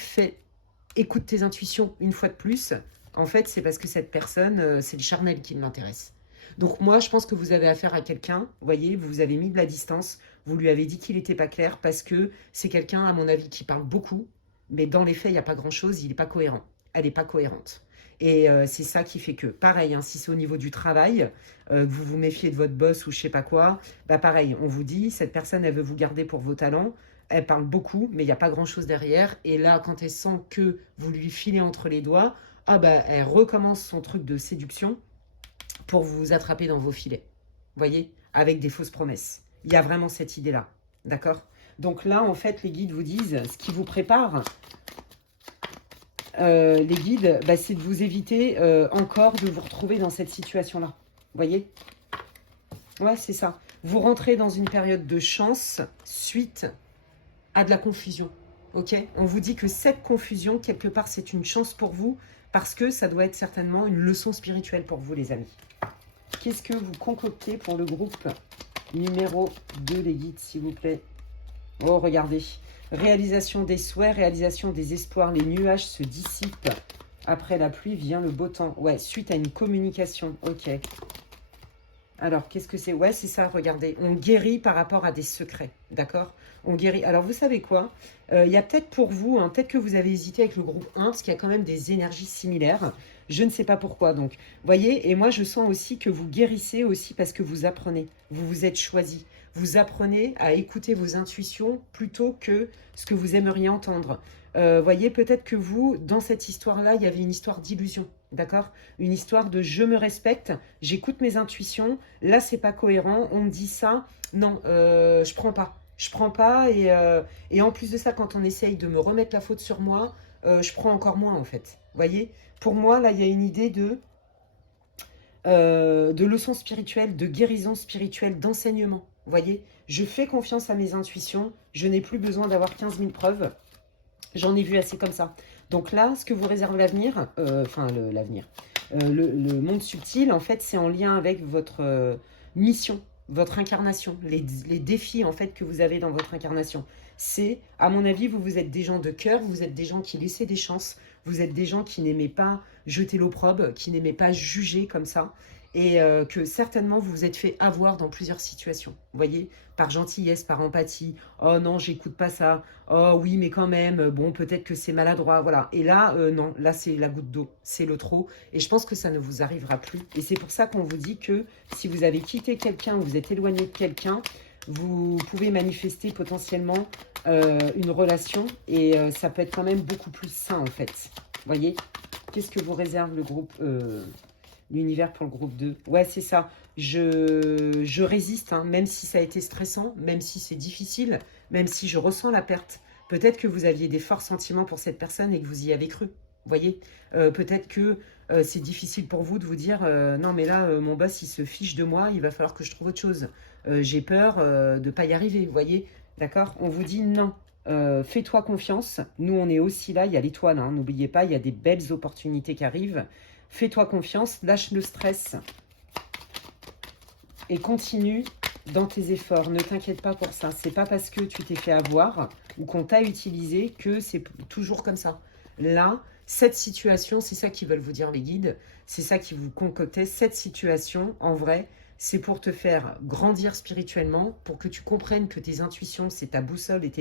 écoute tes intuitions une fois de plus. En fait, c'est parce que cette personne, c'est le charnel qui l'intéresse. Donc moi, je pense que vous avez affaire à quelqu'un, vous voyez, vous avez mis de la distance, vous lui avez dit qu'il n'était pas clair parce que c'est quelqu'un, à mon avis, qui parle beaucoup, mais dans les faits, il n'y a pas grand-chose, il n'est pas cohérent. Elle n'est pas cohérente. Et c'est ça qui fait que, pareil, si c'est au niveau du travail, que vous vous méfiez de votre boss ou je sais pas quoi, bah pareil, on vous dit, cette personne, elle veut vous garder pour vos talents, elle parle beaucoup, mais il n'y a pas grand-chose derrière. Et là, quand elle sent que vous lui filez entre les doigts, ah bah, elle recommence son truc de séduction pour vous attraper dans vos filets. Vous voyez? Avec des fausses promesses. Il y a vraiment cette idée-là. D'accord? Donc là, en fait, les guides vous disent, ce qui vous prépare, les guides, bah, c'est de vous éviter encore de vous retrouver dans cette situation-là. Vous voyez? Ouais, c'est ça. Vous rentrez dans une période de chance suite à de la confusion. Ok? On vous dit que cette confusion, quelque part, c'est une chance pour vous parce que ça doit être certainement une leçon spirituelle pour vous, les amis. Qu'est-ce que vous concoctez pour le groupe numéro 2, les guides, s'il vous plaît? Oh, regardez. Réalisation des souhaits, réalisation des espoirs. Les nuages se dissipent. Après la pluie vient le beau temps. Ouais, suite à une communication. Ok. Alors, qu'est-ce que c'est? Ouais, c'est ça, regardez. On guérit par rapport à des secrets, d'accord? On guérit. Alors, vous savez quoi? Il y a peut-être pour vous, hein, peut-être que vous avez hésité avec le groupe 1, parce qu'il y a quand même des énergies similaires. Je ne sais pas pourquoi. Donc, voyez, et moi, je sens aussi que vous guérissez aussi parce que vous apprenez. Vous vous êtes choisi. Vous apprenez à écouter vos intuitions plutôt que ce que vous aimeriez entendre. Voyez, peut-être que vous, dans cette histoire-là, il y avait une histoire d'illusion, d'accord? Une histoire de je me respecte, j'écoute mes intuitions, là, c'est pas cohérent, on me dit ça, non, je prends pas. Je prends pas et en plus de ça, quand on essaye de me remettre la faute sur moi, je prends encore moins, en fait. Voyez? Pour moi, là, il y a une idée de leçon spirituelle, de guérison spirituelle, d'enseignement. Voyez? Je fais confiance à mes intuitions, je n'ai plus besoin d'avoir 15 000 preuves. J'en ai vu assez comme ça. Donc là, ce que vous réserve l'avenir, le monde subtil, en fait, c'est en lien avec votre mission, votre incarnation, les défis, en fait, que vous avez dans votre incarnation. C'est, à mon avis, vous êtes des gens de cœur, vous êtes des gens qui laissaient des chances, vous êtes des gens qui n'aimaient pas jeter l'opprobre, qui n'aimaient pas juger comme ça, et que certainement vous vous êtes fait avoir dans plusieurs situations. Vous voyez, par gentillesse, par empathie. Oh non, j'écoute pas ça. Oh oui, mais quand même, bon, peut-être que c'est maladroit, voilà. Et là, non, là, c'est la goutte d'eau, c'est le trop. Et je pense que ça ne vous arrivera plus. Et c'est pour ça qu'on vous dit que si vous avez quitté quelqu'un ou vous êtes éloigné de quelqu'un, vous pouvez manifester potentiellement une relation. Et ça peut être quand même beaucoup plus sain, en fait. Vous voyez? Qu'est-ce que vous réserve le groupe l'univers pour le groupe 2? Ouais, c'est ça. Je résiste, hein, même si ça a été stressant, même si c'est difficile, même si je ressens la perte. Peut-être que vous aviez des forts sentiments pour cette personne et que vous y avez cru. Vous voyez, peut-être que c'est difficile pour vous de vous dire non, mais là, mon boss, il se fiche de moi, il va falloir que je trouve autre chose. J'ai peur de ne pas y arriver. Vous voyez, d'accord? On vous dit non. Fais-toi confiance. Nous, on est aussi là. Il y a l'étoile, hein, n'oubliez pas, il y a des belles opportunités qui arrivent. Fais-toi confiance, lâche le stress et continue dans tes efforts. Ne t'inquiète pas pour ça. C'est pas parce que tu t'es fait avoir ou qu'on t'a utilisé que c'est toujours comme ça. Là, cette situation, c'est ça qu'ils veulent vous dire les guides. C'est ça qui vous concoctaient. Cette situation, en vrai, c'est pour te faire grandir spirituellement, pour que tu comprennes que tes intuitions, c'est ta boussole et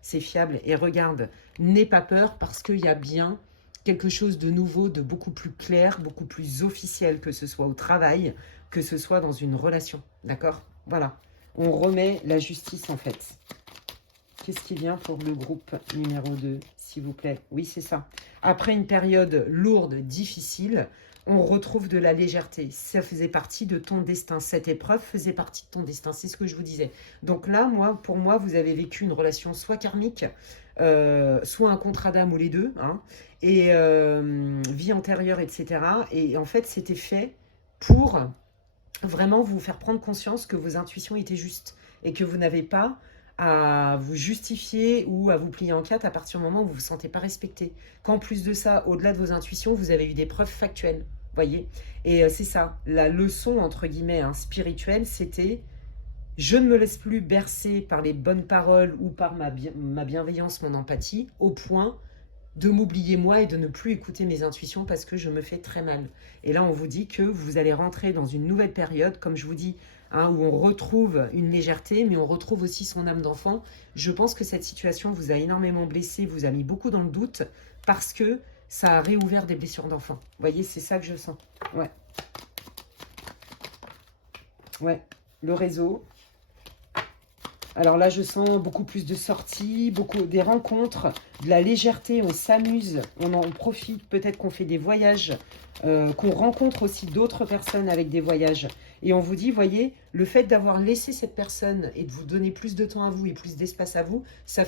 c'est fiable. Et regarde, n'aie pas peur parce qu'il y a bien quelque chose de nouveau, de beaucoup plus clair, beaucoup plus officiel, que ce soit au travail, que ce soit dans une relation. D'accord? Voilà. On remet la justice, en fait. Qu'est-ce qui vient pour le groupe numéro 2, s'il vous plaît? Oui, c'est ça. Après une période lourde, difficile, on retrouve de la légèreté. Ça faisait partie de ton destin. Cette épreuve faisait partie de ton destin. C'est ce que je vous disais. Donc là, pour moi, vous avez vécu une relation soit karmique, soit un contrat d'âme ou les deux, hein, et vie antérieure, etc. Et en fait, c'était fait pour vraiment vous faire prendre conscience que vos intuitions étaient justes et que vous n'avez pas à vous justifier ou à vous plier en quatre à partir du moment où vous ne vous sentez pas respecté. Qu'en plus de ça, au-delà de vos intuitions, vous avez eu des preuves factuelles, voyez. Et c'est ça, la leçon, entre guillemets, hein, spirituelle, c'était je ne me laisse plus bercer par les bonnes paroles ou par ma bienveillance, mon empathie, au point de m'oublier moi et de ne plus écouter mes intuitions parce que je me fais très mal. Et là, on vous dit que vous allez rentrer dans une nouvelle période, comme je vous dis, hein, où on retrouve une légèreté, mais on retrouve aussi son âme d'enfant. Je pense que cette situation vous a énormément blessé, vous a mis beaucoup dans le doute, parce que ça a réouvert des blessures d'enfant. Vous voyez, c'est ça que je sens. Ouais. Ouais, le réseau. Alors là, je sens beaucoup plus de sorties, beaucoup des rencontres, de la légèreté, on s'amuse, on en profite, peut-être qu'on fait des voyages, qu'on rencontre aussi d'autres personnes avec des voyages. Et on vous dit, voyez, le fait d'avoir laissé cette personne et de vous donner plus de temps à vous et plus d'espace à vous, ça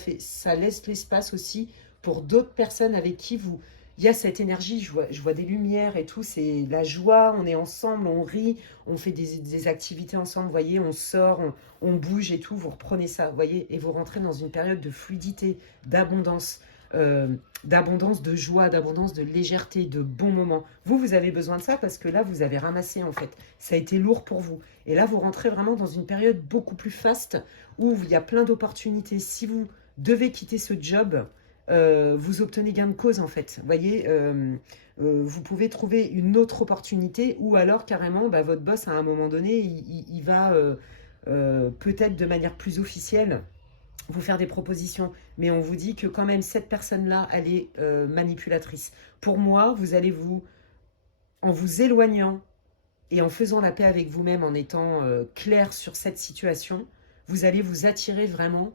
laisse l'espace aussi pour d'autres personnes avec qui vous... Il y a cette énergie, je vois des lumières et tout, c'est la joie, on est ensemble, on rit, on fait des activités ensemble, vous voyez, on sort, on bouge et tout, vous reprenez ça, vous voyez, et vous rentrez dans une période de fluidité, d'abondance, de joie, d'abondance, de légèreté, de bons moments. Vous avez besoin de ça parce que là, vous avez ramassé en fait, ça a été lourd pour vous. Et là, vous rentrez vraiment dans une période beaucoup plus faste où il y a plein d'opportunités. Si vous devez quitter ce job, vous obtenez gain de cause en fait. Vous voyez, vous pouvez trouver une autre opportunité ou alors carrément votre boss à un moment donné, il va peut-être de manière plus officielle vous faire des propositions. Mais on vous dit que quand même cette personne-là, elle est manipulatrice. Pour moi, vous allez en vous éloignant et en faisant la paix avec vous-même, en étant clair sur cette situation, vous allez vous attirer vraiment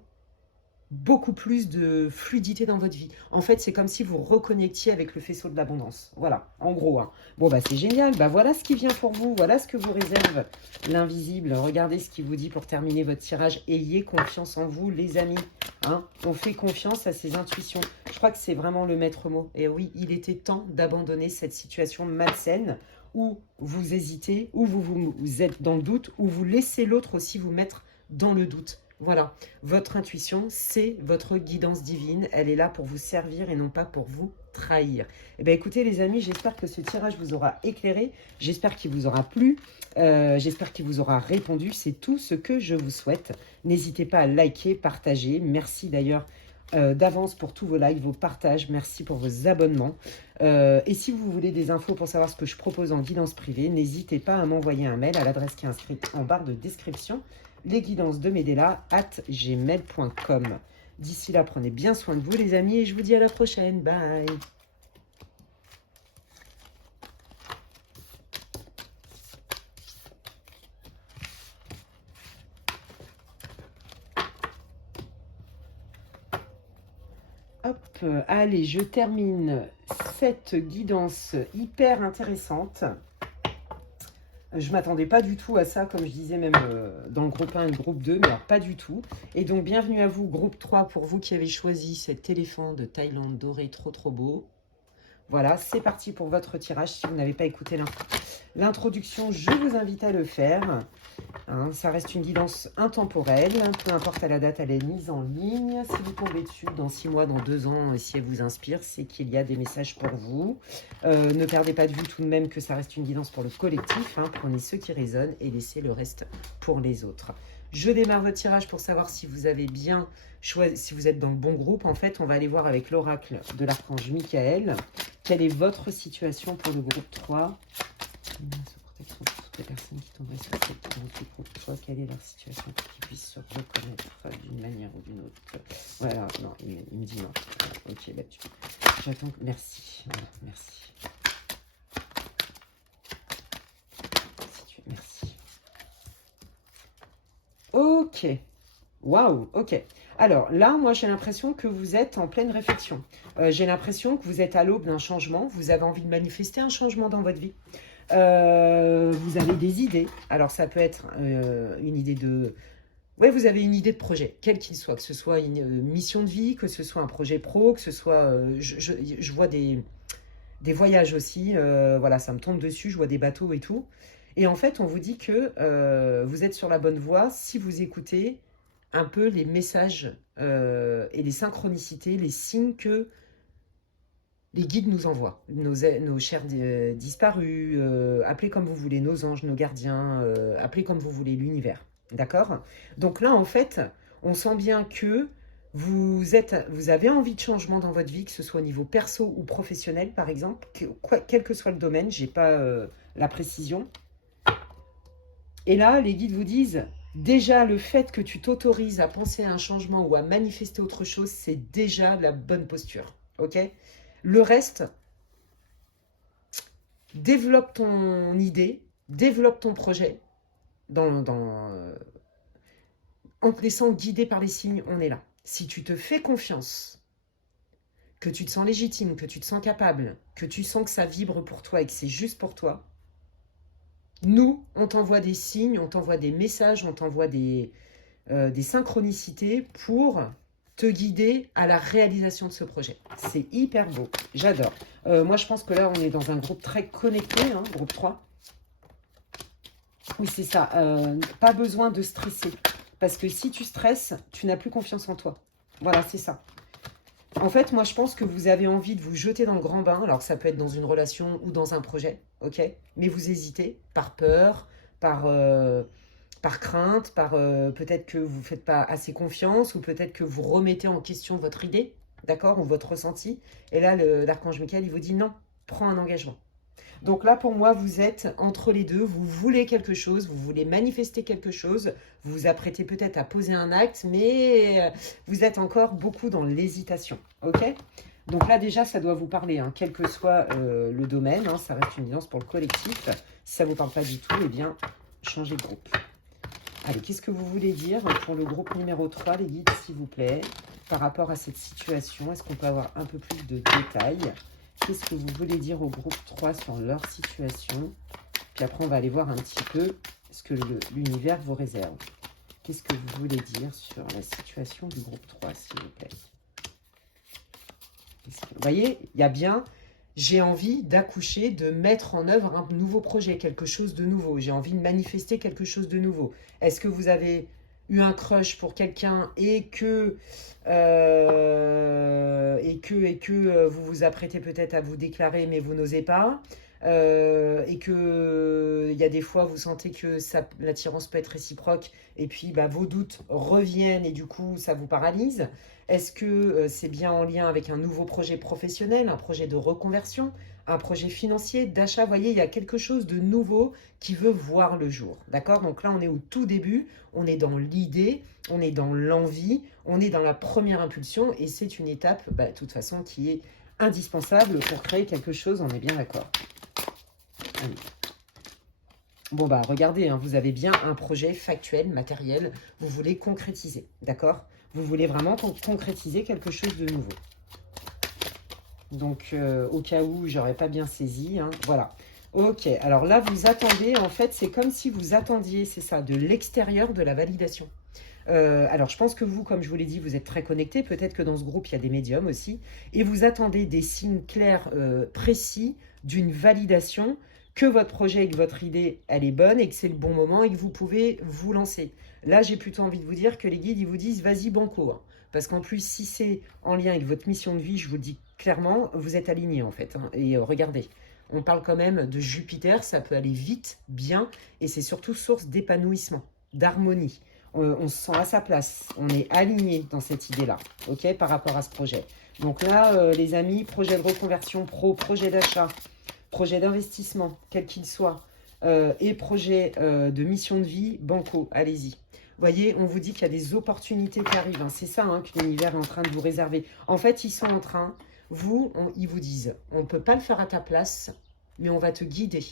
beaucoup plus de fluidité dans votre vie. En fait, c'est comme si vous reconnectiez avec le faisceau de l'abondance. Voilà, en gros. Hein. Bon, c'est génial. Voilà ce qui vient pour vous. Voilà ce que vous réserve l'invisible. Regardez ce qu'il vous dit pour terminer votre tirage. Ayez confiance en vous, les amis. Hein, on fait confiance à ses intuitions. Je crois que c'est vraiment le maître mot. Et oui, il était temps d'abandonner cette situation malsaine où vous hésitez, où vous êtes dans le doute, où vous laissez l'autre aussi vous mettre dans le doute. Voilà, votre intuition, c'est votre guidance divine. Elle est là pour vous servir et non pas pour vous trahir. Eh bien, écoutez les amis, j'espère que ce tirage vous aura éclairé. J'espère qu'il vous aura plu. J'espère qu'il vous aura répondu. C'est tout ce que je vous souhaite. N'hésitez pas à liker, partager. Merci d'ailleurs d'avance pour tous vos likes, vos partages. Merci pour vos abonnements. Et si vous voulez des infos pour savoir ce que je propose en guidance privée, n'hésitez pas à m'envoyer un mail à l'adresse qui est inscrite en barre de description. lesguidancesdemedela@gmail.com. D'ici là, prenez bien soin de vous les amis et je vous dis à la prochaine. Bye. Hop, allez, je termine cette guidance hyper intéressante. Je ne m'attendais pas du tout à ça, comme je disais même dans le groupe 1 et le groupe 2, mais alors pas du tout. Et donc, bienvenue à vous, groupe 3, pour vous qui avez choisi cet éléphant de Thaïlande doré, trop trop beau. Voilà, c'est parti pour votre tirage. Si vous n'avez pas écouté l'introduction, je vous invite à le faire. Hein, ça reste une guidance intemporelle. Peu importe à la date, elle est mise en ligne. Si vous tombez dessus dans 6 mois, dans 2 ans, si elle vous inspire, c'est qu'il y a des messages pour vous. Ne perdez pas de vue tout de même que ça reste une guidance pour le collectif. Hein, prenez ceux qui résonnent et laissez le reste pour les autres. Je démarre votre tirage pour savoir si vous avez bien choisi, si vous êtes dans le bon groupe. En fait, on va aller voir avec l'oracle de l'archange Michael. Quelle est votre situation pour le groupe 3 ? Protection pour toutes les personnes qui tomberaient sur cette groupe 3. Quelle est leur situation pour qu'ils puissent se reconnaître d'une manière ou d'une autre? Voilà, non, il me dit non. Ok, là-dessus. J'attends. Merci. Voilà, merci. Merci. Ok. Waouh, ok. Alors là, moi, j'ai l'impression que vous êtes en pleine réflexion. J'ai l'impression que vous êtes à l'aube d'un changement. Vous avez envie de manifester un changement dans votre vie. Vous avez des idées. Alors, ça peut être une idée de... Oui, vous avez une idée de projet, quel qu'il soit. Que ce soit une mission de vie, que ce soit un projet pro, que ce soit... je vois des voyages aussi. Voilà, ça me tombe dessus. Je vois des bateaux et tout. Et en fait, on vous dit que vous êtes sur la bonne voie si vous écoutez un peu les messages et les synchronicités, les signes que les guides nous envoient. Nos chers disparus, appelez comme vous voulez, nos anges, nos gardiens, appelez comme vous voulez, l'univers. D'accord? Donc là, en fait, on sent bien que vous avez envie de changement dans votre vie, que ce soit au niveau perso ou professionnel, par exemple, quel que soit le domaine, je n'ai pas la précision. Et là, les guides vous disent, déjà, le fait que tu t'autorises à penser à un changement ou à manifester autre chose, c'est déjà la bonne posture. Ok? Le reste, développe ton idée, développe ton projet. En te laissant guider par les signes, on est là. Si tu te fais confiance, que tu te sens légitime, que tu te sens capable, que tu sens que ça vibre pour toi et que c'est juste pour toi, nous, on t'envoie des signes, on t'envoie des messages, on t'envoie des synchronicités pour te guider à la réalisation de ce projet. C'est hyper beau, j'adore. Moi, je pense que là, on est dans un groupe très connecté, hein, groupe 3. Oui, c'est ça. Pas besoin de stresser. Parce que si tu stresses, tu n'as plus confiance en toi. Voilà, c'est ça. En fait, moi, je pense que vous avez envie de vous jeter dans le grand bain. Alors, ça peut être dans une relation ou dans un projet, ok? Mais vous hésitez par peur, par crainte, par peut-être que vous ne faites pas assez confiance ou peut-être que vous remettez en question votre idée, d'accord, ou votre ressenti. Et là, l'archange Michael, il vous dit non, prends un engagement. Donc là, pour moi, vous êtes entre les deux, vous voulez quelque chose, vous voulez manifester quelque chose, vous vous apprêtez peut-être à poser un acte, mais vous êtes encore beaucoup dans l'hésitation, ok? Donc là, déjà, ça doit vous parler, hein, quel que soit le domaine, hein, ça reste une guidance pour le collectif. Si ça ne vous parle pas du tout, eh bien, changez de groupe. Allez, qu'est-ce que vous voulez dire pour le groupe numéro 3, les guides, s'il vous plaît, par rapport à cette situation? Est-ce qu'on peut avoir un peu plus de détails? Qu'est-ce que vous voulez dire au groupe 3 sur leur situation? Puis après, on va aller voir un petit peu ce que l'univers vous réserve. Qu'est-ce que vous voulez dire sur la situation du groupe 3, s'il vous plaît? Vous voyez, il y a bien, j'ai envie d'accoucher, de mettre en œuvre un nouveau projet, quelque chose de nouveau. J'ai envie de manifester quelque chose de nouveau. Est-ce que vous avez eu un crush pour quelqu'un et que vous vous apprêtez peut-être à vous déclarer, mais vous n'osez pas, et que il y a des fois vous sentez que l'attirance peut être réciproque, et puis vos doutes reviennent et du coup ça vous paralyse. Est-ce que c'est bien en lien avec un nouveau projet professionnel, un projet de reconversion, un projet financier, d'achat? Vous voyez, il y a quelque chose de nouveau qui veut voir le jour. D'accord? Donc là, on est au tout début, on est dans l'idée, on est dans l'envie, on est dans la première impulsion et c'est une étape, de toute façon, qui est indispensable pour créer quelque chose, on est bien d'accord. Allez. Bon, regardez, hein, vous avez bien un projet factuel, matériel, vous voulez concrétiser, d'accord? Vous voulez vraiment concrétiser quelque chose de nouveau. Donc, au cas où j'aurais pas bien saisi, hein, voilà. Ok, alors là, vous attendez, en fait, c'est comme si vous attendiez, c'est ça, de l'extérieur de la validation. Alors, je pense que vous, comme je vous l'ai dit, vous êtes très connectés. Peut-être que dans ce groupe, il y a des médiums aussi. Et vous attendez des signes clairs, précis, d'une validation, que votre projet et que votre idée, elle est bonne et que c'est le bon moment et que vous pouvez vous lancer. Là, j'ai plutôt envie de vous dire que les guides, ils vous disent, vas-y, banco. Hein. Parce qu'en plus, si c'est en lien avec votre mission de vie, je vous le dis clairement, vous êtes alignés en fait. Hein. Et regardez, on parle quand même de Jupiter, ça peut aller vite, bien, et c'est surtout source d'épanouissement, d'harmonie. On se sent à sa place, on est aligné dans cette idée-là, ok, par rapport à ce projet. Donc là, les amis, projet de reconversion pro, projet d'achat, projet d'investissement, quel qu'il soit, et projet de mission de vie, banco, allez-y. Vous voyez, on vous dit qu'il y a des opportunités qui arrivent. Hein. C'est ça hein, que l'univers est en train de vous réserver. En fait, ils sont en train, ils vous disent, on ne peut pas le faire à ta place, mais on va te guider.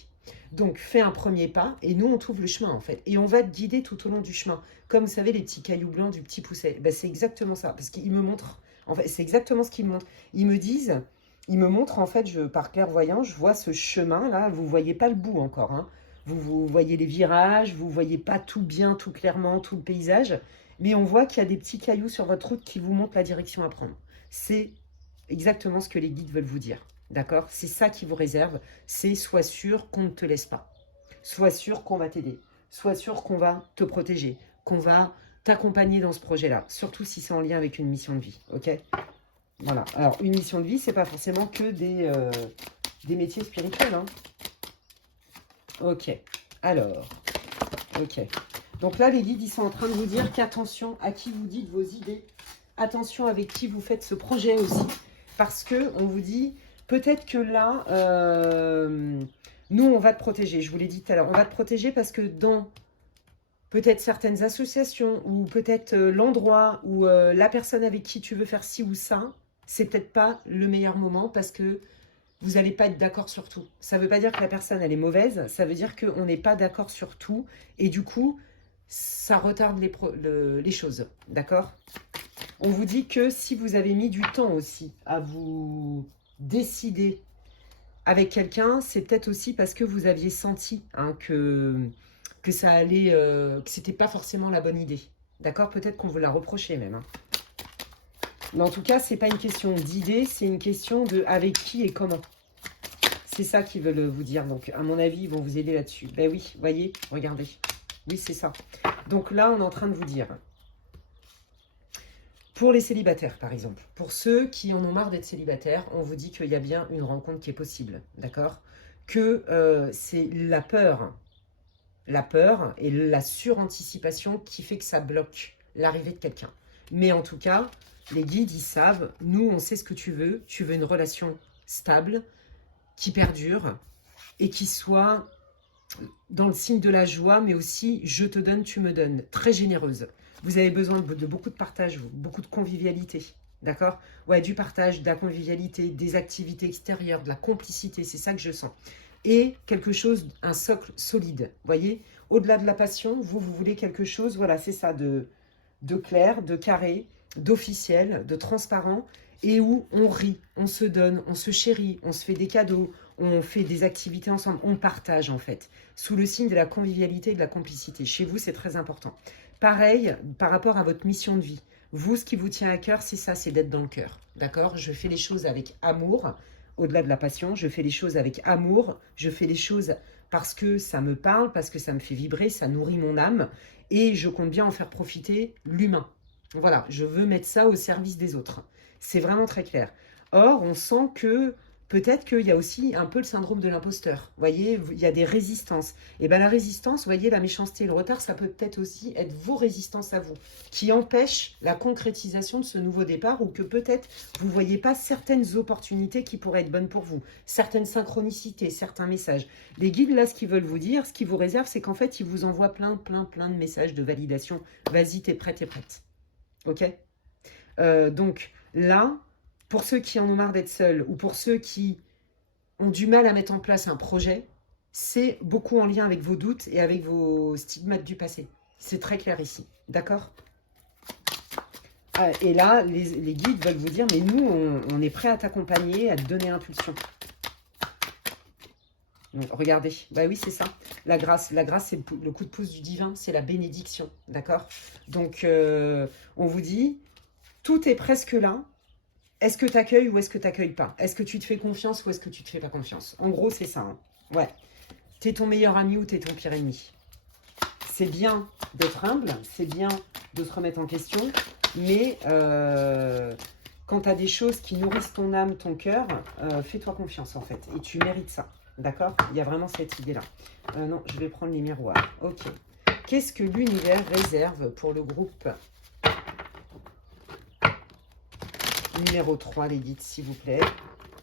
Donc, fais un premier pas et nous, on trouve le chemin, en fait. Et on va te guider tout au long du chemin. Comme, vous savez, les petits cailloux blancs du petit pousset. C'est exactement ça. Parce qu'ils me montrent, en fait, c'est exactement ce qu'ils me montrent. Ils me montrent, en fait, par clairvoyance, je vois ce chemin-là. Vous ne voyez pas le bout encore, hein. Vous voyez les virages, vous ne voyez pas tout bien, tout clairement, tout le paysage. Mais on voit qu'il y a des petits cailloux sur votre route qui vous montrent la direction à prendre. C'est exactement ce que les guides veulent vous dire. D'accord? C'est ça qui vous réserve. C'est sois sûr qu'on ne te laisse pas. Sois sûr qu'on va t'aider. Sois sûr qu'on va te protéger. Qu'on va t'accompagner dans ce projet-là. Surtout si c'est en lien avec une mission de vie. Ok? Voilà. Alors, une mission de vie, c'est pas forcément que des métiers spirituels. Hein. Ok. Alors. Ok. Donc là, les guides, ils sont en train de vous dire qu'attention à qui vous dites vos idées. Attention avec qui vous faites ce projet aussi. Parce que on vous dit, peut-être que là, nous, on va te protéger. Je vous l'ai dit tout à l'heure. On va te protéger parce que dans peut-être certaines associations ou peut-être l'endroit ou la personne avec qui tu veux faire ci ou ça, c'est peut-être pas le meilleur moment parce que vous n'allez pas être d'accord sur tout. Ça ne veut pas dire que la personne, elle est mauvaise. Ça veut dire qu'on n'est pas d'accord sur tout. Et du coup, ça retarde les choses. D'accord? On vous dit que si vous avez mis du temps aussi à vous décider avec quelqu'un, c'est peut-être aussi parce que vous aviez senti hein, que ça allait, que c'était pas forcément la bonne idée. D'accord? Peut-être qu'on vous l'a reproché même. Hein. Mais en tout cas, c'est pas une question d'idée, c'est une question de avec qui et comment. C'est ça qu'ils veulent vous dire. Donc, à mon avis, ils vont vous aider là-dessus. Ben oui, voyez, regardez. Oui, c'est ça. Donc là, on est en train de vous dire... Pour les célibataires, par exemple, pour ceux qui en ont marre d'être célibataires, on vous dit qu'il y a bien une rencontre qui est possible, d'accord? Que c'est la peur et la suranticipation qui fait que ça bloque l'arrivée de quelqu'un. Mais en tout cas, Les guides, ils savent, nous, on sait ce que tu veux une relation stable, qui perdure et qui soit dans le signe de la joie, mais aussi je te donne, tu me donnes, très généreuse. Vous avez besoin de beaucoup de partage, beaucoup de convivialité, d'accord? Ouais, du partage, de la convivialité, des activités extérieures, de la complicité, c'est ça que je sens. Et quelque chose, un socle solide, voyez? Au-delà de la passion, vous voulez quelque chose, voilà, c'est ça, de clair, de carré, d'officiel, de transparent, et où on rit, on se donne, on se chérit, on se fait des cadeaux, on fait des activités ensemble, on partage en fait, sous le signe de la convivialité et de la complicité. Chez vous, c'est très important. Pareil, par rapport à votre mission de vie, vous, ce qui vous tient à cœur, c'est ça, c'est d'être dans le cœur, d'accord? Je fais les choses avec amour, au-delà de la passion, je fais les choses avec amour, je fais les choses parce que ça me parle, parce que ça me fait vibrer, ça nourrit mon âme, et je compte bien en faire profiter l'humain. Voilà, je veux mettre ça au service des autres. C'est vraiment très clair. Or, on sent que peut-être qu'il y a aussi un peu le syndrome de l'imposteur. Vous voyez, il y a des résistances. Et bien la résistance, vous voyez, la méchanceté et le retard, ça peut peut-être aussi être vos résistances à vous, qui empêchent la concrétisation de ce nouveau départ, ou que peut-être vous ne voyez pas certaines opportunités qui pourraient être bonnes pour vous, certaines synchronicités, certains messages. Les guides, là, ce qu'ils veulent vous dire, ce qu'ils vous réservent, c'est qu'en fait, ils vous envoient plein de messages de validation. Vas-y, t'es prête, ok? Donc là, pour ceux qui en ont marre d'être seuls, ou pour ceux qui ont du mal à mettre en place un projet, c'est beaucoup en lien avec vos doutes et avec vos stigmates du passé. C'est très clair ici, d'accord? Et là, les guides veulent vous dire, mais nous, on est prêt à t'accompagner, à te donner impulsion. Donc, regardez, bah oui, c'est ça. La grâce, c'est le coup de pouce du divin, c'est la bénédiction, d'accord? Donc, on vous dit, tout est presque là. Est-ce que tu accueilles ou est-ce que tu n'accueilles pas? Est-ce que tu te fais confiance ou est-ce que tu ne te fais pas confiance? En gros, c'est ça. Hein. Ouais. T'es ton meilleur ami ou t'es ton pire ennemi? C'est bien d'être humble, c'est bien de se remettre en question, mais quand tu as des choses qui nourrissent ton âme, ton cœur, fais-toi confiance en fait. Et tu mérites ça. D'accord? Il y a vraiment cette idée-là. Non, je vais prendre les miroirs. Ok. Qu'est-ce que l'univers réserve pour le groupe numéro 3, les guides, s'il vous plaît?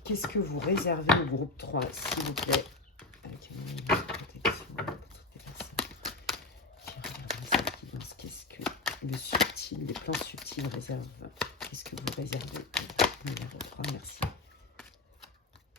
Qu'est-ce que vous réservez au groupe 3, s'il vous plaît? Avec une protection pour toutes les personnes qui regardent cette guidance. Qu'est-ce que le subtil, les plans subtils réservent? Qu'est-ce que vous réservez au numéro 3? Merci.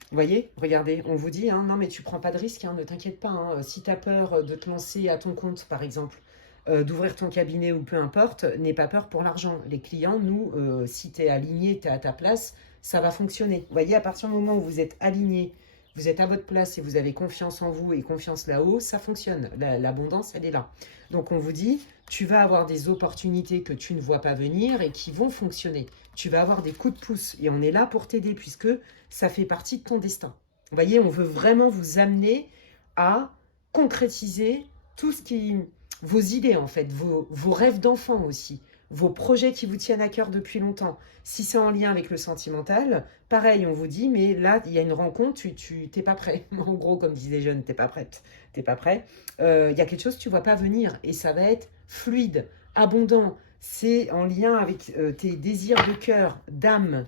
Vous voyez, regardez, on vous dit, hein, non mais tu prends pas de risque, hein, ne t'inquiète pas. Hein, si tu as peur de te lancer à ton compte, par exemple, d'ouvrir ton cabinet ou peu importe, n'aie pas peur pour l'argent. Les clients, nous, si tu es aligné, tu es à ta place, ça va fonctionner. Vous voyez, à partir du moment où vous êtes aligné, vous êtes à votre place et vous avez confiance en vous et confiance là-haut, ça fonctionne. L'abondance, elle est là. Donc on vous dit, tu vas avoir des opportunités que tu ne vois pas venir et qui vont fonctionner. Tu vas avoir des coups de pouce et on est là pour t'aider puisque ça fait partie de ton destin. Vous voyez, on veut vraiment vous amener à concrétiser tout ce qui... vos idées en fait, vos rêves d'enfant aussi, vos projets qui vous tiennent à cœur depuis longtemps. Si c'est en lien avec le sentimental, pareil, on vous dit, mais là, il y a une rencontre, tu t'es pas prêt. En gros, comme disent les jeunes, t'es pas prête, t'es pas prêt. Il y a quelque chose que tu vois pas venir et ça va être fluide, abondant. C'est en lien avec tes désirs de cœur, d'âme.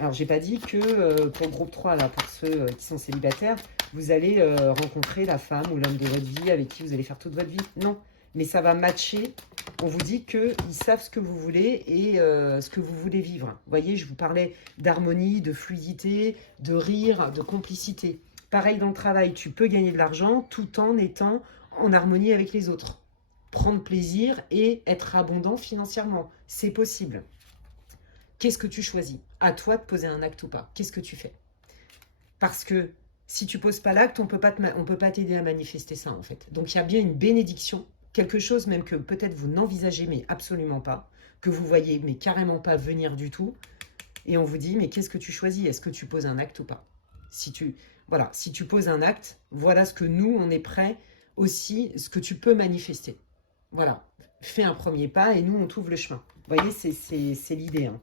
Alors, j'ai pas dit que pour le groupe 3, là, pour ceux qui sont célibataires, vous allez rencontrer la femme ou l'homme de votre vie avec qui vous allez faire toute votre vie. Non, mais ça va matcher. On vous dit qu'ils savent ce que vous voulez et ce que vous voulez vivre. Vous voyez, je vous parlais d'harmonie, de fluidité, de rire, de complicité. Pareil dans le travail, tu peux gagner de l'argent tout en étant en harmonie avec les autres. Prendre plaisir et être abondant financièrement. C'est possible. Qu'est-ce que tu choisis? À toi de poser un acte ou pas. Qu'est-ce que tu fais? Parce que si tu poses pas l'acte, on peut pas t'aider à manifester ça en fait. Donc il y a bien une bénédiction, quelque chose même que peut-être vous n'envisagez mais absolument pas, que vous voyez mais carrément pas venir du tout. Et on vous dit, mais qu'est-ce que tu choisis? Est-ce que tu poses un acte ou pas? Si tu poses un acte, voilà ce que nous, on est prêt aussi, ce que tu peux manifester. Voilà, fais un premier pas et nous, on t'ouvre le chemin. Vous voyez, c'est l'idée. Hein.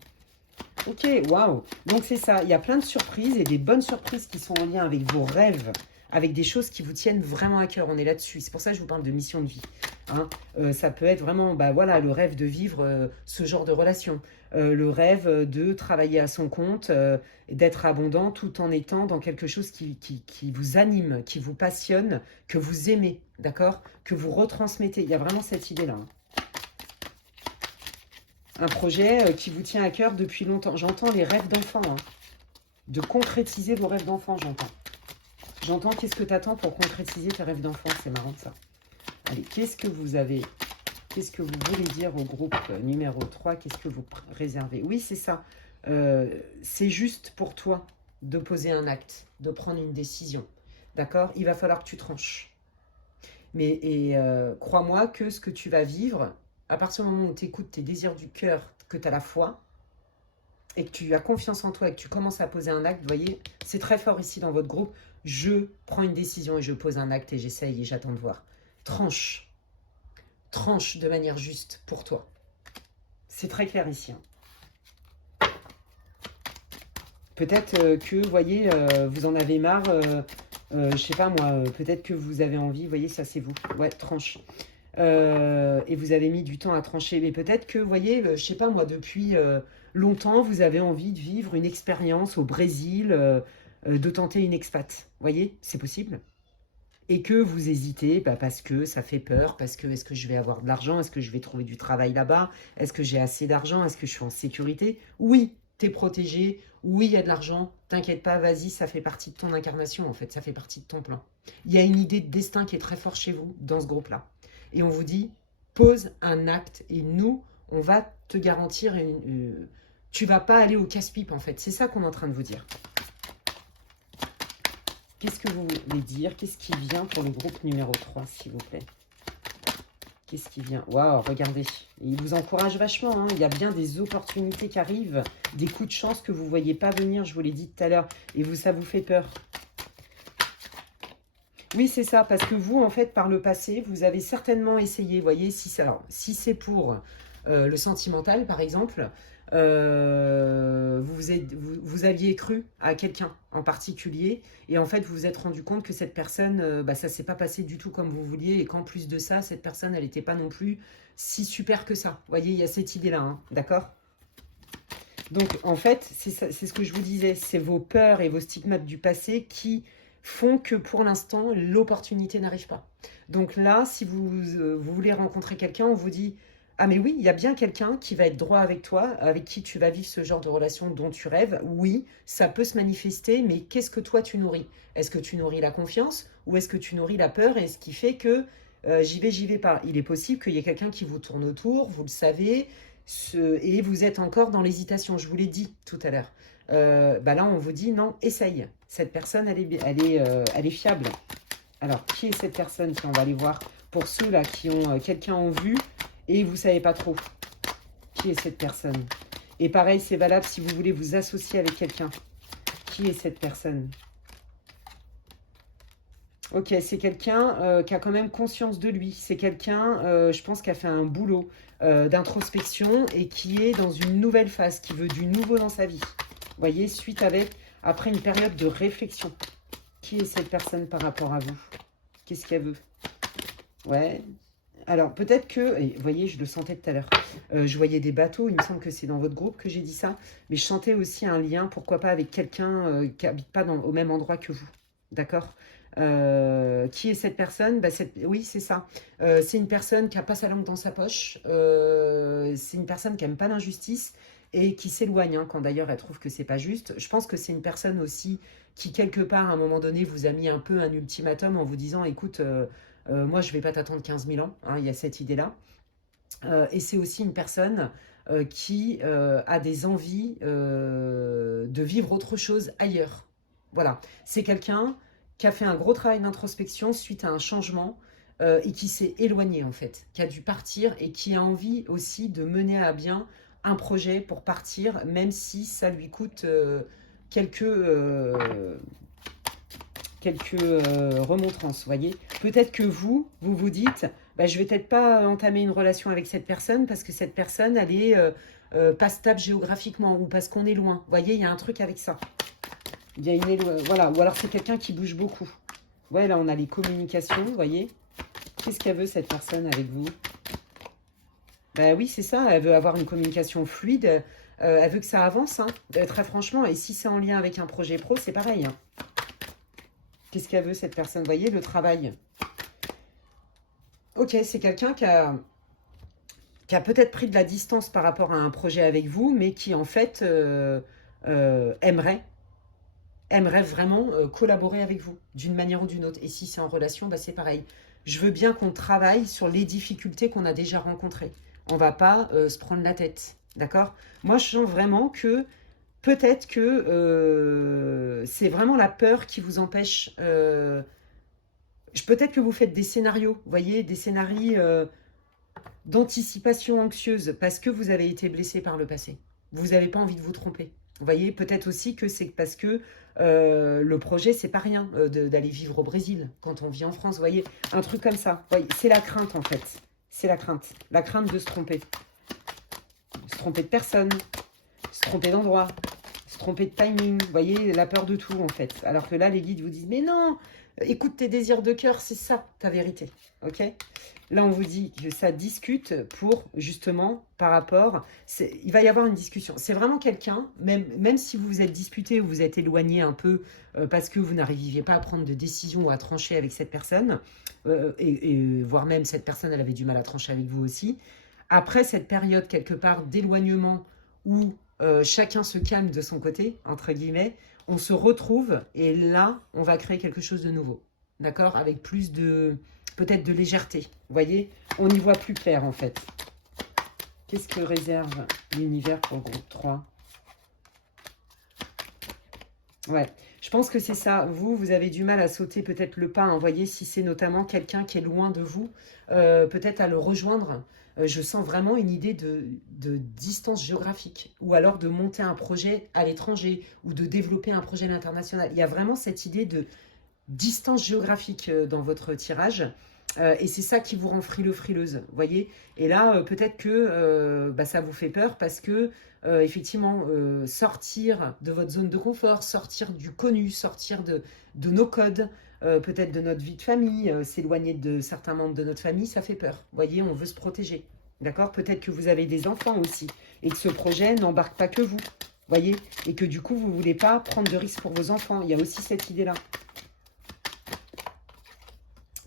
Ok, waouh. Donc c'est ça, il y a plein de surprises et des bonnes surprises qui sont en lien avec vos rêves, avec des choses qui vous tiennent vraiment à cœur. On est là-dessus. C'est pour ça que je vous parle de mission de vie. Hein. Ça peut être vraiment voilà, le rêve de vivre ce genre de relation. Le rêve de travailler à son compte, d'être abondant tout en étant dans quelque chose qui vous anime, qui vous passionne, que vous aimez, d'accord? Que vous retransmettez. Il y a vraiment cette idée-là. Hein. Un projet qui vous tient à cœur depuis longtemps. J'entends les rêves d'enfants. Hein. De concrétiser vos rêves d'enfants, j'entends. J'entends qu'est-ce que tu attends pour concrétiser tes rêves d'enfants. C'est marrant ça. Allez, qu'est-ce que vous avez? Qu'est-ce que vous voulez dire au groupe numéro 3? Qu'est-ce que vous réservez? Oui, c'est ça. C'est juste pour toi de poser un acte, de prendre une décision. D'accord? Il va falloir que tu tranches. Mais crois-moi que ce que tu vas vivre, à partir du moment où tu écoutes tes désirs du cœur, que tu as la foi, et que tu as confiance en toi et que tu commences à poser un acte, vous voyez, c'est très fort ici dans votre groupe. Je prends une décision et je pose un acte et j'essaye et j'attends de voir. Tranche. Tranche de manière juste pour toi. C'est très clair ici. Hein. Peut-être que, vous voyez, vous en avez marre, je sais pas moi, peut-être que vous avez envie, vous voyez, ça c'est vous. Ouais, tranche. Et vous avez mis du temps à trancher. Mais peut-être que, vous voyez, je sais pas moi, depuis longtemps, vous avez envie de vivre une expérience au Brésil, de tenter une expat. Vous voyez, c'est possible. Et que vous hésitez parce que ça fait peur, parce que est-ce que je vais avoir de l'argent, est-ce que je vais trouver du travail là-bas, est-ce que j'ai assez d'argent, est-ce que je suis en sécurité? Oui, t'es protégé, oui, il y a de l'argent, t'inquiète pas, vas-y, ça fait partie de ton incarnation en fait, ça fait partie de ton plan. Il y a une idée de destin qui est très forte chez vous, dans ce groupe-là. Et on vous dit, pose un acte et nous, on va te garantir, tu vas pas aller au casse-pipe en fait, c'est ça qu'on est en train de vous dire. Qu'est-ce que vous voulez dire? Qu'est-ce qui vient pour le groupe numéro 3, s'il vous plaît? Qu'est-ce qui vient? Waouh, regardez. Il vous encourage vachement. Hein. Il y a bien des opportunités qui arrivent, des coups de chance que vous ne voyez pas venir, je vous l'ai dit tout à l'heure. Et vous, ça vous fait peur. Oui, c'est ça, parce que vous, en fait, par le passé, vous avez certainement essayé, vous voyez, si c'est pour le sentimental, par exemple, vous aviez cru à quelqu'un en particulier, et en fait, vous vous êtes rendu compte que cette personne, ça ne s'est pas passé du tout comme vous vouliez, et qu'en plus de ça, cette personne, elle n'était pas non plus si super que ça. Vous voyez, il y a cette idée-là, hein, d'accord? Donc, en fait, c'est ce que je vous disais, c'est vos peurs et vos stigmates du passé qui font que pour l'instant, l'opportunité n'arrive pas. Donc là, si vous voulez rencontrer quelqu'un, on vous dit « Ah mais oui, il y a bien quelqu'un qui va être droit avec toi, avec qui tu vas vivre ce genre de relation dont tu rêves. Oui, ça peut se manifester, mais qu'est-ce que toi tu nourris? Est-ce que tu nourris la confiance ou est-ce que tu nourris la peur? Et ce qui fait que j'y vais pas. Il est possible qu'il y ait quelqu'un qui vous tourne autour, vous le savez, et vous êtes encore dans l'hésitation. Je vous l'ai dit tout à l'heure. Là, on vous dit non, essaye. Cette personne, elle est fiable. Alors, qui est cette personne? On va aller voir pour ceux-là qui ont quelqu'un en vue et vous ne savez pas trop. Qui est cette personne? Et pareil, c'est valable si vous voulez vous associer avec quelqu'un. Qui est cette personne? Ok, c'est quelqu'un qui a quand même conscience de lui. C'est quelqu'un, je pense, qui a fait un boulot d'introspection et qui est dans une nouvelle phase, qui veut du nouveau dans sa vie. Vous voyez, après une période de réflexion. Qui est cette personne par rapport à vous? Qu'est-ce qu'elle veut? Ouais. Alors, peut-être que, et vous voyez, je le sentais tout à l'heure, je voyais des bateaux, il me semble que c'est dans votre groupe que j'ai dit ça, mais je sentais aussi un lien, pourquoi pas, avec quelqu'un qui n'habite pas au même endroit que vous. D'accord? Qui est cette personne? Oui, c'est ça. C'est une personne qui n'a pas sa langue dans sa poche. C'est une personne qui n'aime pas l'injustice et qui s'éloigne quand d'ailleurs elle trouve que c'est pas juste. Je pense que c'est une personne aussi qui, quelque part, à un moment donné, vous a mis un peu un ultimatum en vous disant, écoute, moi, je ne vais pas t'attendre 15 000 ans. Hein, il y a cette idée-là. Et c'est aussi une personne qui a des envies de vivre autre chose ailleurs. Voilà. C'est quelqu'un qui a fait un gros travail d'introspection suite à un changement et qui s'est éloigné en fait, qui a dû partir et qui a envie aussi de mener à bien un projet pour partir, même si ça lui coûte quelques remontrances, vous voyez. Peut-être que vous vous dites, je vais peut-être pas entamer une relation avec cette personne parce que cette personne, elle est pas stable géographiquement ou parce qu'on est loin. Vous voyez, il y a un truc avec ça. Il y a voilà, ou alors c'est quelqu'un qui bouge beaucoup. Ouais, là, on a les communications, vous voyez. Qu'est-ce qu'elle veut, cette personne, avec vous? Ben oui, c'est ça. Elle veut avoir une communication fluide. Elle veut que ça avance, hein, très franchement. Et si c'est en lien avec un projet pro, c'est pareil. Hein. Qu'est-ce qu'elle veut, cette personne? Vous voyez, le travail. Ok, c'est quelqu'un qui a peut-être pris de la distance par rapport à un projet avec vous, mais qui, en fait, aimerait vraiment collaborer avec vous, d'une manière ou d'une autre. Et si c'est en relation, bah, c'est pareil. Je veux bien qu'on travaille sur les difficultés qu'on a déjà rencontrées. On ne va pas se prendre la tête, d'accord? Moi, je sens vraiment que peut-être que c'est vraiment la peur qui vous empêche. Peut-être que vous faites des scénarios, vous voyez, des scénarios d'anticipation anxieuse parce que vous avez été blessé par le passé. Vous n'avez pas envie de vous tromper. Vous voyez, peut-être aussi que c'est parce que le projet, c'est pas rien d'aller vivre au Brésil quand on vit en France. Vous voyez, un truc comme ça. C'est la crainte, en fait. C'est la crainte. La crainte de se tromper. Se tromper de personne. Se tromper d'endroit. Se tromper de timing. Vous voyez, la peur de tout, en fait. Alors que là, les guides vous disent, mais non, écoute tes désirs de cœur, c'est ça, ta vérité. Ok ? Là, on vous dit que ça discute pour, justement, par rapport... Il va y avoir une discussion. C'est vraiment quelqu'un, même si vous vous êtes disputé ou vous êtes éloigné un peu parce que vous n'arriviez pas à prendre de décision ou à trancher avec cette personne, et voire même cette personne, elle avait du mal à trancher avec vous aussi. Après cette période, quelque part, d'éloignement où chacun se calme de son côté, entre guillemets, on se retrouve et là, on va créer quelque chose de nouveau. D'accord? Avec plus de... peut-être de légèreté. Vous voyez, on y voit plus clair en fait. Qu'est-ce que réserve l'univers pour le groupe 3? Ouais, je pense que c'est ça. Vous avez du mal à sauter peut-être le pas. Hein. Vous voyez, si c'est notamment quelqu'un qui est loin de vous, peut-être à le rejoindre. Je sens vraiment une idée de distance géographique. Ou alors de monter un projet à l'étranger. Ou de développer un projet à l'international. Il y a vraiment cette idée de distance géographique dans votre tirage. Et c'est ça qui vous rend frileuse, vous voyez. Et là, peut-être que ça vous fait peur parce que, effectivement, sortir de votre zone de confort, sortir du connu, sortir de nos codes, peut-être de notre vie de famille, s'éloigner de certains membres de notre famille, ça fait peur. Vous voyez, on veut se protéger. D'accord? Peut-être que vous avez des enfants aussi et que ce projet n'embarque pas que vous. Voyez? Et que du coup, vous ne voulez pas prendre de risques pour vos enfants. Il y a aussi cette idée-là.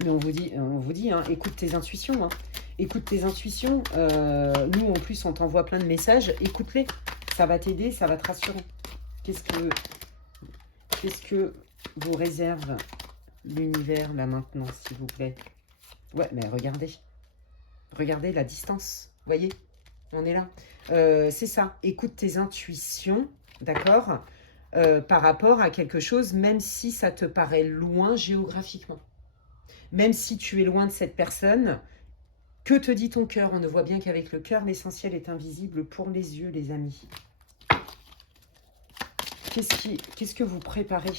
Mais on vous dit hein, écoute tes intuitions. Hein. Écoute tes intuitions. Nous, en plus, on t'envoie plein de messages. Écoute-les. Ça va t'aider, ça va te rassurer. Qu'est-ce que vous réserve l'univers, là, maintenant, s'il vous plaît? Ouais, mais regardez. Regardez la distance. Vous voyez? On est là. C'est ça. Écoute tes intuitions. D'accord? Par rapport à quelque chose, même si ça te paraît loin géographiquement. Même si tu es loin de cette personne, que te dit ton cœur? On ne voit bien qu'avec le cœur, l'essentiel est invisible pour les yeux, les amis. Qu'est-ce que vous préparez?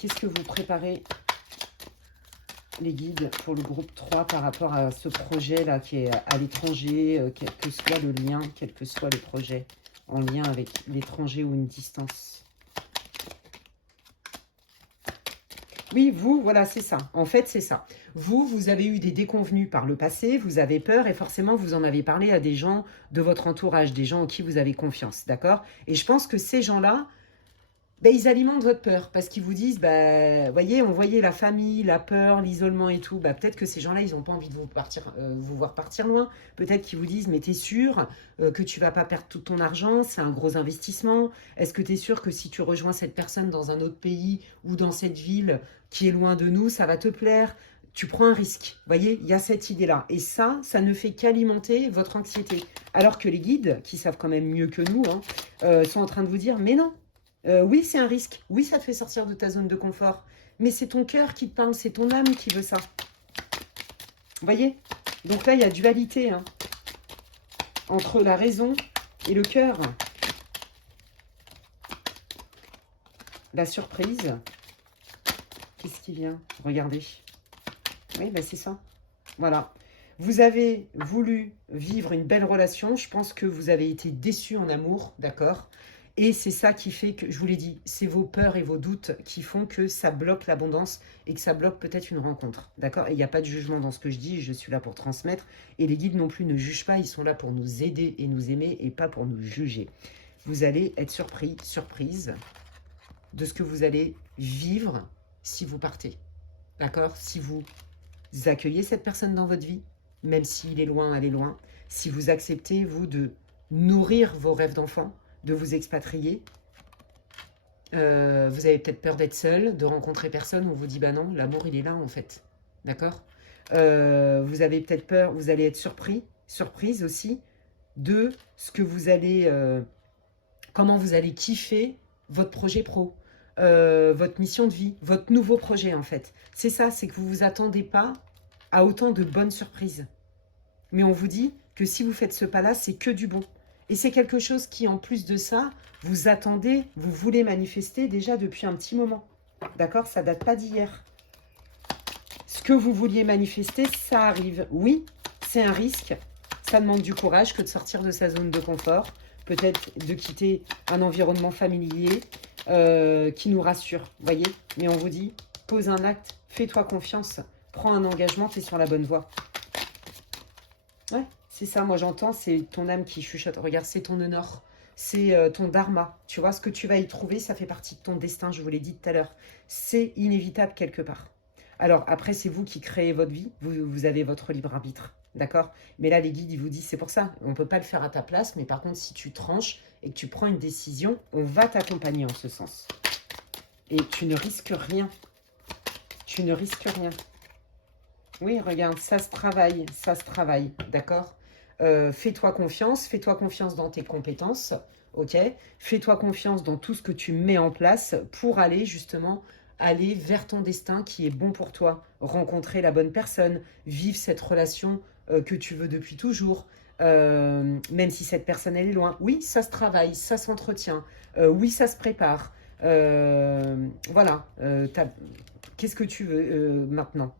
Qu'est-ce que vous préparez, les guides, pour le groupe 3 par rapport à ce projet-là qui est à l'étranger, quel que soit le lien, quel que soit le projet, en lien avec l'étranger ou une distance? Oui, vous, voilà, c'est ça. En fait, c'est ça. Vous avez eu des déconvenus par le passé, vous avez peur et forcément, vous en avez parlé à des gens de votre entourage, des gens en qui vous avez confiance, d'accord? Et je pense que ces gens-là, ben, ils alimentent votre peur parce qu'ils vous disent, ben, voyez, on voyait la famille, la peur, l'isolement et tout. Ben, peut-être que ces gens-là, ils n'ont pas envie de vous voir partir loin. Peut-être qu'ils vous disent, mais t'es sûr que tu vas pas perdre tout ton argent? C'est un gros investissement. Est-ce que tu es sûr que si tu rejoins cette personne dans un autre pays ou dans cette ville qui est loin de nous, ça va te plaire? Tu prends un risque. Vous voyez, il y a cette idée-là. Et ça ne fait qu'alimenter votre anxiété. Alors que les guides, qui savent quand même mieux que nous, hein, sont en train de vous dire, mais non. Oui, c'est un risque. Oui, ça te fait sortir de ta zone de confort. Mais c'est ton cœur qui te parle, c'est ton âme qui veut ça. Vous voyez? Donc là, il y a dualité hein, entre la raison et le cœur. La surprise. Qu'est-ce qui vient? Regardez. Oui, ben c'est ça. Voilà. Vous avez voulu vivre une belle relation. Je pense que vous avez été déçu en amour, d'accord? Et c'est ça qui fait que, je vous l'ai dit, c'est vos peurs et vos doutes qui font que ça bloque l'abondance et que ça bloque peut-être une rencontre. D'accord? Et il n'y a pas de jugement dans ce que je dis, je suis là pour transmettre. Et les guides non plus ne jugent pas, ils sont là pour nous aider et nous aimer et pas pour nous juger. Vous allez être surpris, surprise de ce que vous allez vivre si vous partez. D'accord? Si vous accueillez cette personne dans votre vie, même s'il est loin, elle est loin. Si vous acceptez, vous, de nourrir vos rêves d'enfant, de vous expatrier. Vous avez peut-être peur d'être seul, de rencontrer personne. On vous dit, bah non, l'amour, il est là, en fait. D'accord? Vous avez peut-être peur, vous allez être surprise aussi, de ce que vous allez... comment vous allez kiffer votre projet pro, votre mission de vie, votre nouveau projet, en fait. C'est ça, c'est que vous ne vous attendez pas à autant de bonnes surprises. Mais on vous dit que si vous faites ce pas-là, c'est que du bon. Et c'est quelque chose qui, en plus de ça, vous attendez, vous voulez manifester déjà depuis un petit moment. D'accord? Ça date pas d'hier. Ce que vous vouliez manifester, ça arrive. Oui, c'est un risque. Ça demande du courage que de sortir de sa zone de confort. Peut-être de quitter un environnement familier qui nous rassure. Voyez? Mais on vous dit, pose un acte, fais-toi confiance, prends un engagement, tu es sur la bonne voie. Ouais, c'est ça, moi j'entends, c'est ton âme qui chuchote. Regarde, c'est ton honneur, c'est ton dharma. Tu vois, ce que tu vas y trouver, ça fait partie de ton destin, je vous l'ai dit tout à l'heure. C'est inévitable quelque part. Alors après, c'est vous qui créez votre vie, vous avez votre libre arbitre, d'accord? Mais là, les guides, ils vous disent, c'est pour ça, on ne peut pas le faire à ta place, mais par contre, si tu tranches et que tu prends une décision, on va t'accompagner en ce sens. Et tu ne risques rien. Tu ne risques rien. Oui, regarde, ça se travaille, d'accord? Fais-toi confiance dans tes compétences, ok? Fais-toi confiance dans tout ce que tu mets en place pour aller justement aller vers ton destin qui est bon pour toi. Rencontrer la bonne personne, vivre cette relation que tu veux depuis toujours, même si cette personne elle est loin. Oui, ça se travaille, ça s'entretient, oui, ça se prépare. Voilà, qu'est-ce que tu veux maintenant?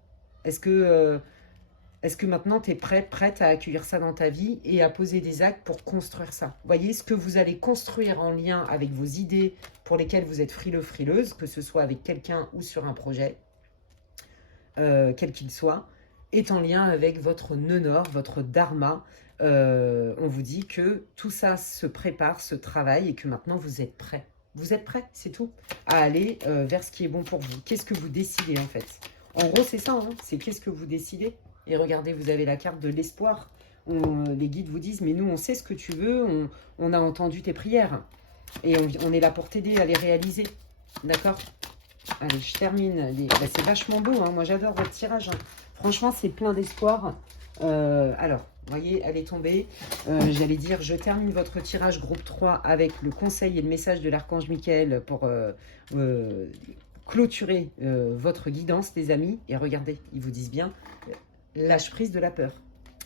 Est-ce que maintenant tu es prête à accueillir ça dans ta vie et à poser des actes pour construire ça? Voyez ce que vous allez construire en lien avec vos idées pour lesquelles vous êtes frileux, frileuse, que ce soit avec quelqu'un ou sur un projet, quel qu'il soit, est en lien avec votre nonor, votre dharma. On vous dit que tout ça se prépare, se travaille et que maintenant vous êtes prêts. Vous êtes prêts, c'est tout, à aller vers ce qui est bon pour vous. Qu'est-ce que vous décidez en fait? En gros, c'est ça, hein, c'est qu'est-ce que vous décidez. Et regardez, vous avez la carte de l'espoir. Les guides vous disent, mais nous, on sait ce que tu veux, on a entendu tes prières. Et on est là pour t'aider à les réaliser. D'accord? Allez, je termine. C'est vachement beau, hein, moi j'adore votre tirage. Hein. Franchement, c'est plein d'espoir. Alors, vous voyez, elle est tombée. J'allais dire, je termine votre tirage groupe 3 avec le conseil et le message de l'archange Michael pour... clôturer votre guidance, les amis. Et regardez, ils vous disent bien, lâche prise de la peur.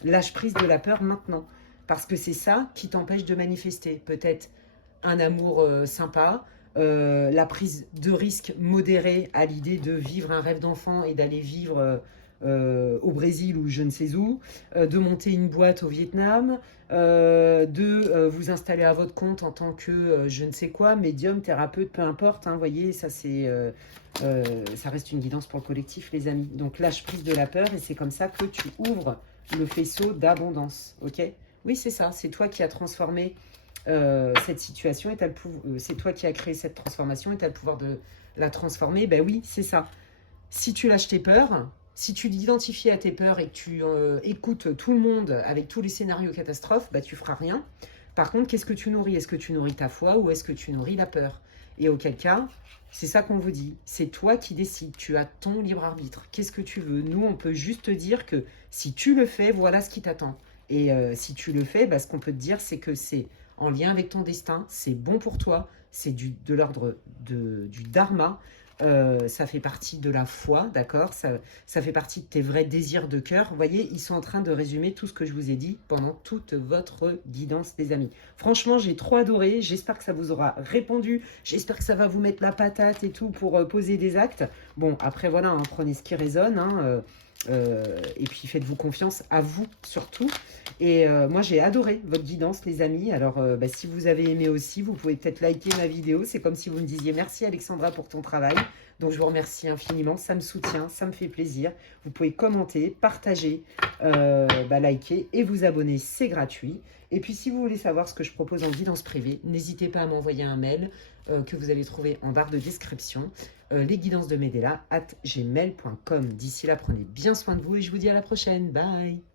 Lâche prise de la peur maintenant. Parce que c'est ça qui t'empêche de manifester. Peut-être un amour sympa, la prise de risque modérée à l'idée de vivre un rêve d'enfant et d'aller vivre au Brésil ou je ne sais où, de monter une boîte au Vietnam, de vous installer à votre compte en tant que je ne sais quoi, médium, thérapeute, peu importe, hein, voyez, ça c'est ça reste une guidance pour le collectif, les amis. Donc lâche prise de la peur et c'est comme ça que tu ouvres le faisceau d'abondance, ok? Oui, c'est ça, c'est toi qui as transformé cette situation et c'est toi qui as créé cette transformation et tu as le pouvoir de la transformer. Ben oui, c'est ça. Si tu lâches tes peurs, si tu l'identifies à tes peurs et que tu écoutes tout le monde avec tous les scénarios catastrophes, bah, tu feras rien. Par contre, qu'est-ce que tu nourris? Est-ce que tu nourris ta foi ou est-ce que tu nourris la peur? Et auquel cas, c'est ça qu'on vous dit. C'est toi qui décides. Tu as ton libre arbitre. Qu'est-ce que tu veux? Nous, on peut juste te dire que si tu le fais, voilà ce qui t'attend. Et si tu le fais, bah, ce qu'on peut te dire, c'est que c'est en lien avec ton destin. C'est bon pour toi. C'est de l'ordre du dharma. Ça fait partie de la foi, d'accord, ça fait partie de tes vrais désirs de cœur. Vous voyez, ils sont en train de résumer tout ce que je vous ai dit pendant toute votre guidance, les amis. Franchement, j'ai trop adoré. J'espère que ça vous aura répondu. J'espère que ça va vous mettre la patate et tout pour poser des actes. Bon, après, voilà, hein, prenez ce qui résonne. Hein, Et puis faites-vous confiance à vous surtout. Et moi j'ai adoré votre guidance les amis. Alors bah, si vous avez aimé aussi, vous pouvez peut-être liker ma vidéo. C'est comme si vous me disiez merci Alexandra pour ton travail. Donc je vous remercie infiniment, ça me soutient, ça me fait plaisir. Vous pouvez commenter, partager, liker et vous abonner, c'est gratuit. Et puis si vous voulez savoir ce que je propose en guidance privée, n'hésitez pas à m'envoyer un mail que vous allez trouver en barre de description. Lesguidancesdemedela@gmail.com. D'ici là, prenez bien soin de vous et je vous dis à la prochaine. Bye!